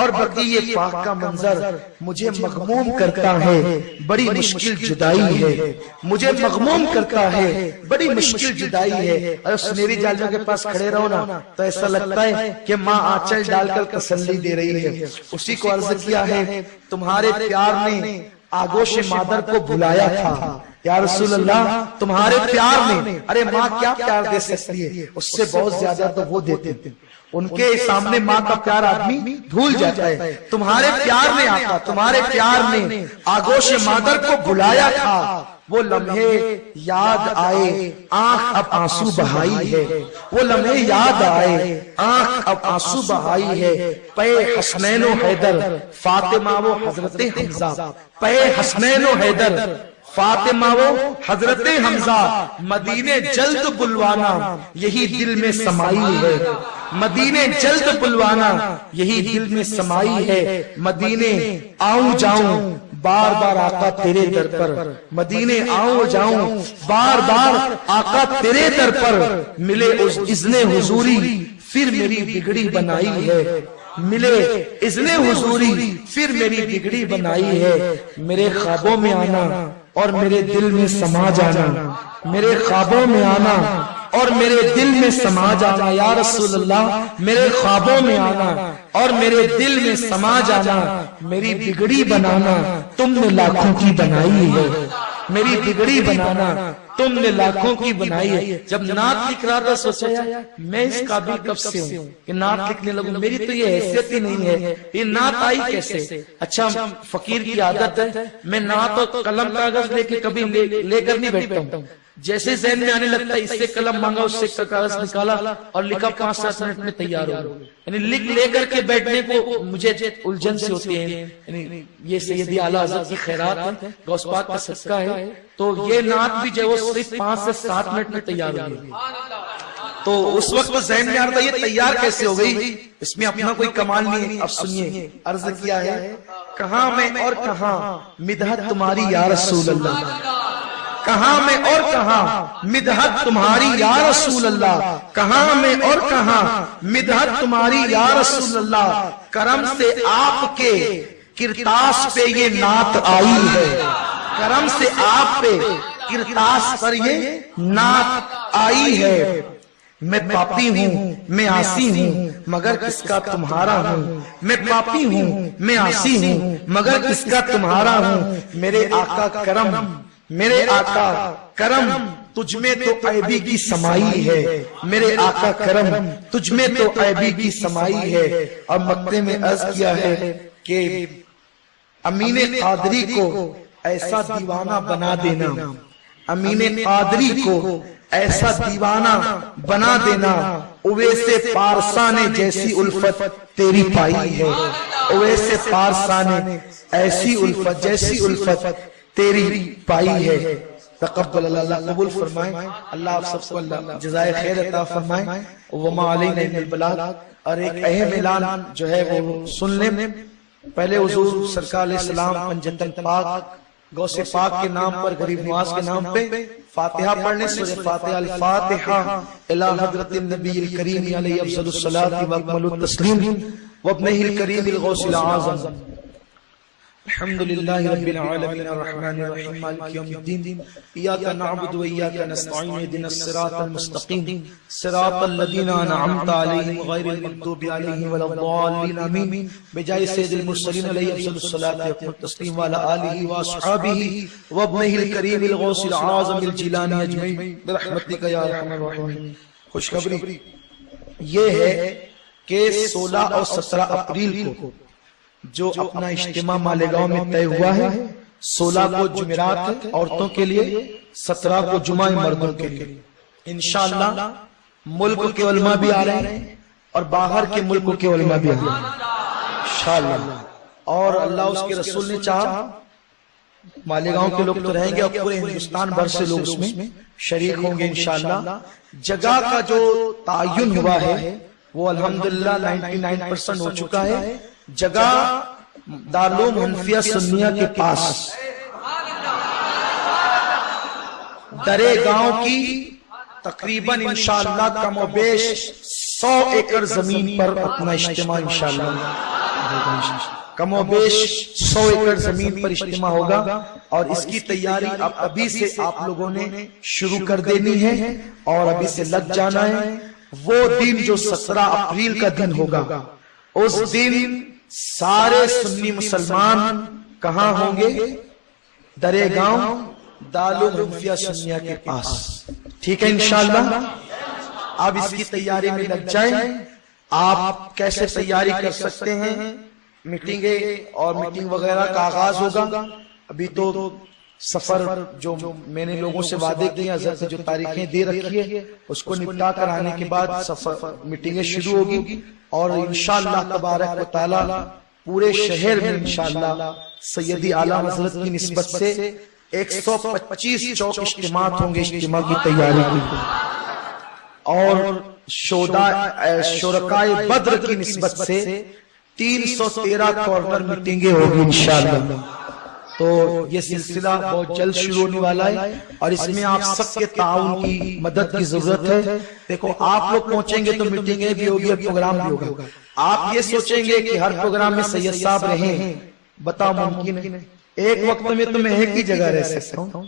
اور بقیہ پاک کا منظر مجھے مغموم کرتا ہے، بڑی مشکل جدائی ہے، مجھے مغموم کرتا ہے، بڑی مشکل جدائی ہے۔ اور سنیری جالجوں کے پاس کھڑے رہو نا تو ایسا لگتا ہے کہ ماں آنچل ڈال کر تسلی دے رہی ہے۔ اسی کو عرض کیا ہے تمہارے پیار نے آگوش مادر کو بلایا تھا، یا رسول اللہ تمہارے پیار نے، ارے ماں کیا پیار دے سکتی ہے، اس سے بہت زیادہ تو وہ دیتے ہیں، ان کے سامنے ماں کا پیار آدمی بھول جاتا ہے۔ تمہارے پیار نے آقا، تمہارے پیار نے آگوش مادر کو بلایا تھا، وہ لمحے یاد آئے آنکھ اب آنسو بہائی ہے، وہ لمحے یاد آئے آنکھ اب آنسو بہائی ہے، پے حسنین و حیدر فاطمہ و حضرت حمزہ، پے حسنین و حیدر فاطمہ و حضرت حمزہ، مدینے جلد بلوانا یہی دل میں سمائی ہے، مدینے جلد بلوانا یہی دل میں سمائی ہے، مدینے آؤں جاؤں بار بار آقا تیرے در پر، مدینے آؤں جاؤں بار بار آقا تیرے در پر، ملے اس اذن حضوری پھر میری بگڑی بنائی ہے، ملے اذن حضوری پھر میری بگڑی بنائی ہے، میرے خوابوں میں آنا اور میرے دل میں سما جانا، میرے خوابوں میں آنا اور میرے دل میں سما جانا، یا رسول اللہ میرے خوابوں میں آنا اور میرے دل میں سما جانا، میری بگڑی بنانا تم نے لاکھوں کی بنائی ہے، میری بگڑی بنانا تم نے لاکھوں کی بنائی ہے۔ جب نعت لکھ رہا تھا سوچا میں اس قابل کب سے ہوں کہ نعت لکھنے لگوں، میری تو یہ حیثیت ہی نہیں ہے، یہ نعت آئی کیسے؟ اچھا فقیر کی عادت ہے میں نعت اور قلم کاغذ لے کے کبھی لے کر نہیں بیٹھتا ہوں، جیسے ذہن میں آنے لگتا ہے اس سے قلم مانگا اس سے کاغذ نکالا اور لکھا 5-7 منٹ میں تیار ہو، یعنی لکھ لے کر کے بیٹھنے کو مجھے الجھن سے ہوتی ہے، یعنی یہ سیدی اعلیٰ حضرت کی خیرات ہے، غوث پاک کا صدقہ ہے، تو یہ نعت بھی جو ہے وہ صرف 5 سے 7 منٹ میں تیار ہوئی، تو اس وقت ذہن میں آ رہا یہ تیار کیسے ہو گئی، اس میں اپنا کوئی کمال نہیں۔ اب سنیے عرض کیا ہے، کہاں میں اور کہاں مدحت تمہاری یا رسول اللہ، کہاں میں اور کہاں مدحت تمہاری یا رسول اللہ، کہاں میں اور کہاں مدحت تمہاری یا رسول اللہ، کرم سے آپ کے کرتاس پہ یہ نعت آئی ہے، کرم سے آپ پہ کرتاس پر یہ نعت آئی ہے، میں پاپی ہوں میں عاصی ہوں مگر کس کا تمہارا ہوں، میں پاپی ہوں میں عاصی ہوں مگر کس کا تمہارا ہوں، میرے آقا کرم، میرے آقا کرم تجھ میں تو عیبی کی سمائی ہے، میرے آقا کرم تجھ میں تو عیبی کی سمائی ہے۔ اور مکتے میں عرض کیا ہے کہ امین قادری کو ایسا دیوانہ بنا دینا، امین قادری کو ایسا دیوانہ بنا دینا، اویس پارسا نے جیسی الفت تیری پائی ہے، اویس پارسا نے ایسی الفت جیسی الفت تیری پائی ہے۔ تقبل اللہ، قبول فرمائے اللہ، آپ سب کو اللہ جزائے خیر عطا فرمائے، وما علینا الا البلاغ۔ اور ایک اہم اعلان جو ہے وہ سن لیں، پہلے حضور سرکار علیہ السلام پنجتن پاک غوث پاک کے نام پر، غریب نواز کے نام پہ فاتحہ پڑھنے، سورہ فاتحہ، الفاتحہ الی حضرت النبی الکریم علیہ افضل الصلاۃ و اکمل التسلیم وابنہ الکریم الغوث العظم۔ الحمد للہ رب العالمین الرحمن الرحیم مالک یوم الدین، ایاک نعبد و ایاک نستعین، اهدنا الصراط المستقیم صراط الذین انعمت علیہم غیر المغضوب علیہم ولا الضالین، آمین۔ بجائے سید المرسلین علیہ افضل الصلاۃ والتسلیم وعلی آلہ واصحابہ وابنہ الکریم الغوث العظم الجیلانی اجمعین برحمتک یا ارحم الراحمین۔ خوشخبری یہ ہے کہ 16 اور 17 اپریل کو جو اپنا اجتماع مالیگاؤں میں طے ہوا ہے 16 کو جمعرات ہے عورتوں کے لیے، 17 کو جمعہ مردوں کے لیے۔ انشاءاللہ ملک کے علماء بھی آ رہے ہیں اور باہر کے ملک کے علماء بھی آ رہے ہیں انشاءاللہ، اور اللہ اس کے رسول نے چاہا مالیگاؤں کے لوگ تو رہیں گے اور پورے ہندوستان بھر سے لوگ اس میں شریک ہوں گے انشاءاللہ۔ جگہ کا جو تعین ہوا ہے وہ الحمدللہ 99% ہو چکا ہے۔ جگہ دارالعلوم حنفیہ سنیہ کے پاس درے گاؤں کی تقریباً انشاءاللہ کم و بیش 100 ایکڑ زمین پر اپنا اجتماع انشاءاللہ، کم و بیش 100 ایکڑ زمین پر اجتماع ہوگا، اور اس کی تیاری اب ابھی سے آپ لوگوں نے شروع کر دینی ہے اور ابھی سے لگ جانا ہے۔ وہ دن جو 17 اپریل کا دن ہوگا، اس دن سارے سنی مسلمان کہاں ہوں گے؟ درے گاؤں دارالعلوم حنفیہ سنیہ کے پاس، ٹھیک ہے انشاءاللہ۔ اب اس کی تیاری میں لگ جائیں۔ آپ کیسے تیاری کر سکتے ہیں؟ میٹنگیں اور میٹنگ وغیرہ کا آغاز ہوگا۔ ابھی تو سفر جو میں نے لوگوں سے وعدے کیے، حضرت جو تاریخیں دے رکھی ہے اس کو نپٹا کر آنے کے بعد سفر میٹنگیں شروع ہوگی، اور انشاءاللہ تبارک و تعالی پورے شہر میں انشاءاللہ سیدی اعلیٰ حضرت کی نسبت سے 125 چوک اجتماعات ہوں گے اجتماع کی تیاری کی، اور شرکائے بدر کی نسبت سے 313 کارنر میٹنگیں ہوگی انشاءاللہ۔ تو یہ سلسلہ بہت جلد شروع ہونے والا ہے، اور اس میں آپ سب کے تعاون کی مدد کی ضرورت ہے۔ دیکھو آپ لوگ پہنچیں گے تو میٹنگیں بھی ہوگی اور پروگرام بھی ہوگا۔ آپ یہ سوچیں گے کہ ہر پروگرام میں سید صاحب رہیں، بتاؤ ممکن ہے؟ ایک وقت میں تو میں ایک ہی جگہ رہ سکتا ہوں،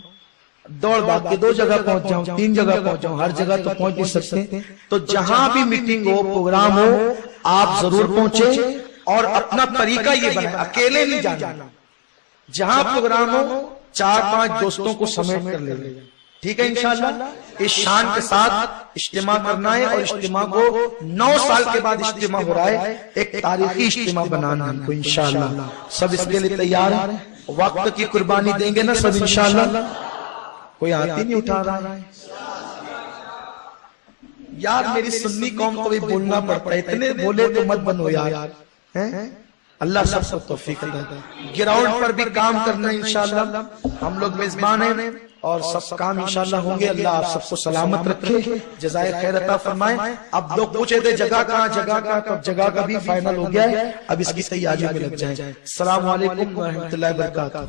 دوڑ بھاگ کے 2 جگہ پہنچ جاؤں، 3 جگہ پہنچ جاؤں، ہر جگہ تو پہنچ نہیں سکتے۔ تو جہاں بھی میٹنگ ہو، پروگرام ہو، آپ ضرور پہنچیں، اور اپنا طریقہ یہ بنائیں، اکیلے نہیں جانا۔ جہاں پروگرام ہو 4-5 دوستوں کو سمیٹ کر لے لیں، ٹھیک ہے انشاءاللہ۔ اس شان کے ساتھ اجتماع کرنا ہے، اور اجتماع کو 9 سال کے بعد اجتماع ہو رہا ہے، ایک تاریخی اجتماع بنانا ہے کو انشاءاللہ۔ سب اس کے لیے تیار ہیں؟ وقت کی قربانی دیں گے نا سب انشاءاللہ؟ کوئی ہاتھ ہی نہیں اٹھا رہا ہے یار، میری سنی قوم کو بھی بولنا پڑتا ہے، اتنے بولے تو مت بنو یار۔ اللہ سب کو توفیق عطا کرے۔ گراؤنڈ پر بھی کام کرنا انشاءاللہ، ہم لوگ میزبان ہیں اور سب کام انشاءاللہ ہوں گے۔ اللہ آپ سب کو سلامت رکھے، جزائے خیر عطا فرمائے۔ اب لوگ پوچھے تھے جگہ کہاں، جگہ کہاں، تو جگہ کا بھی فائنل ہو گیا ہے، اب اس کی تیاری میں لگ جائیں۔ السلام علیکم ورحمۃ اللہ وبرکاتہ۔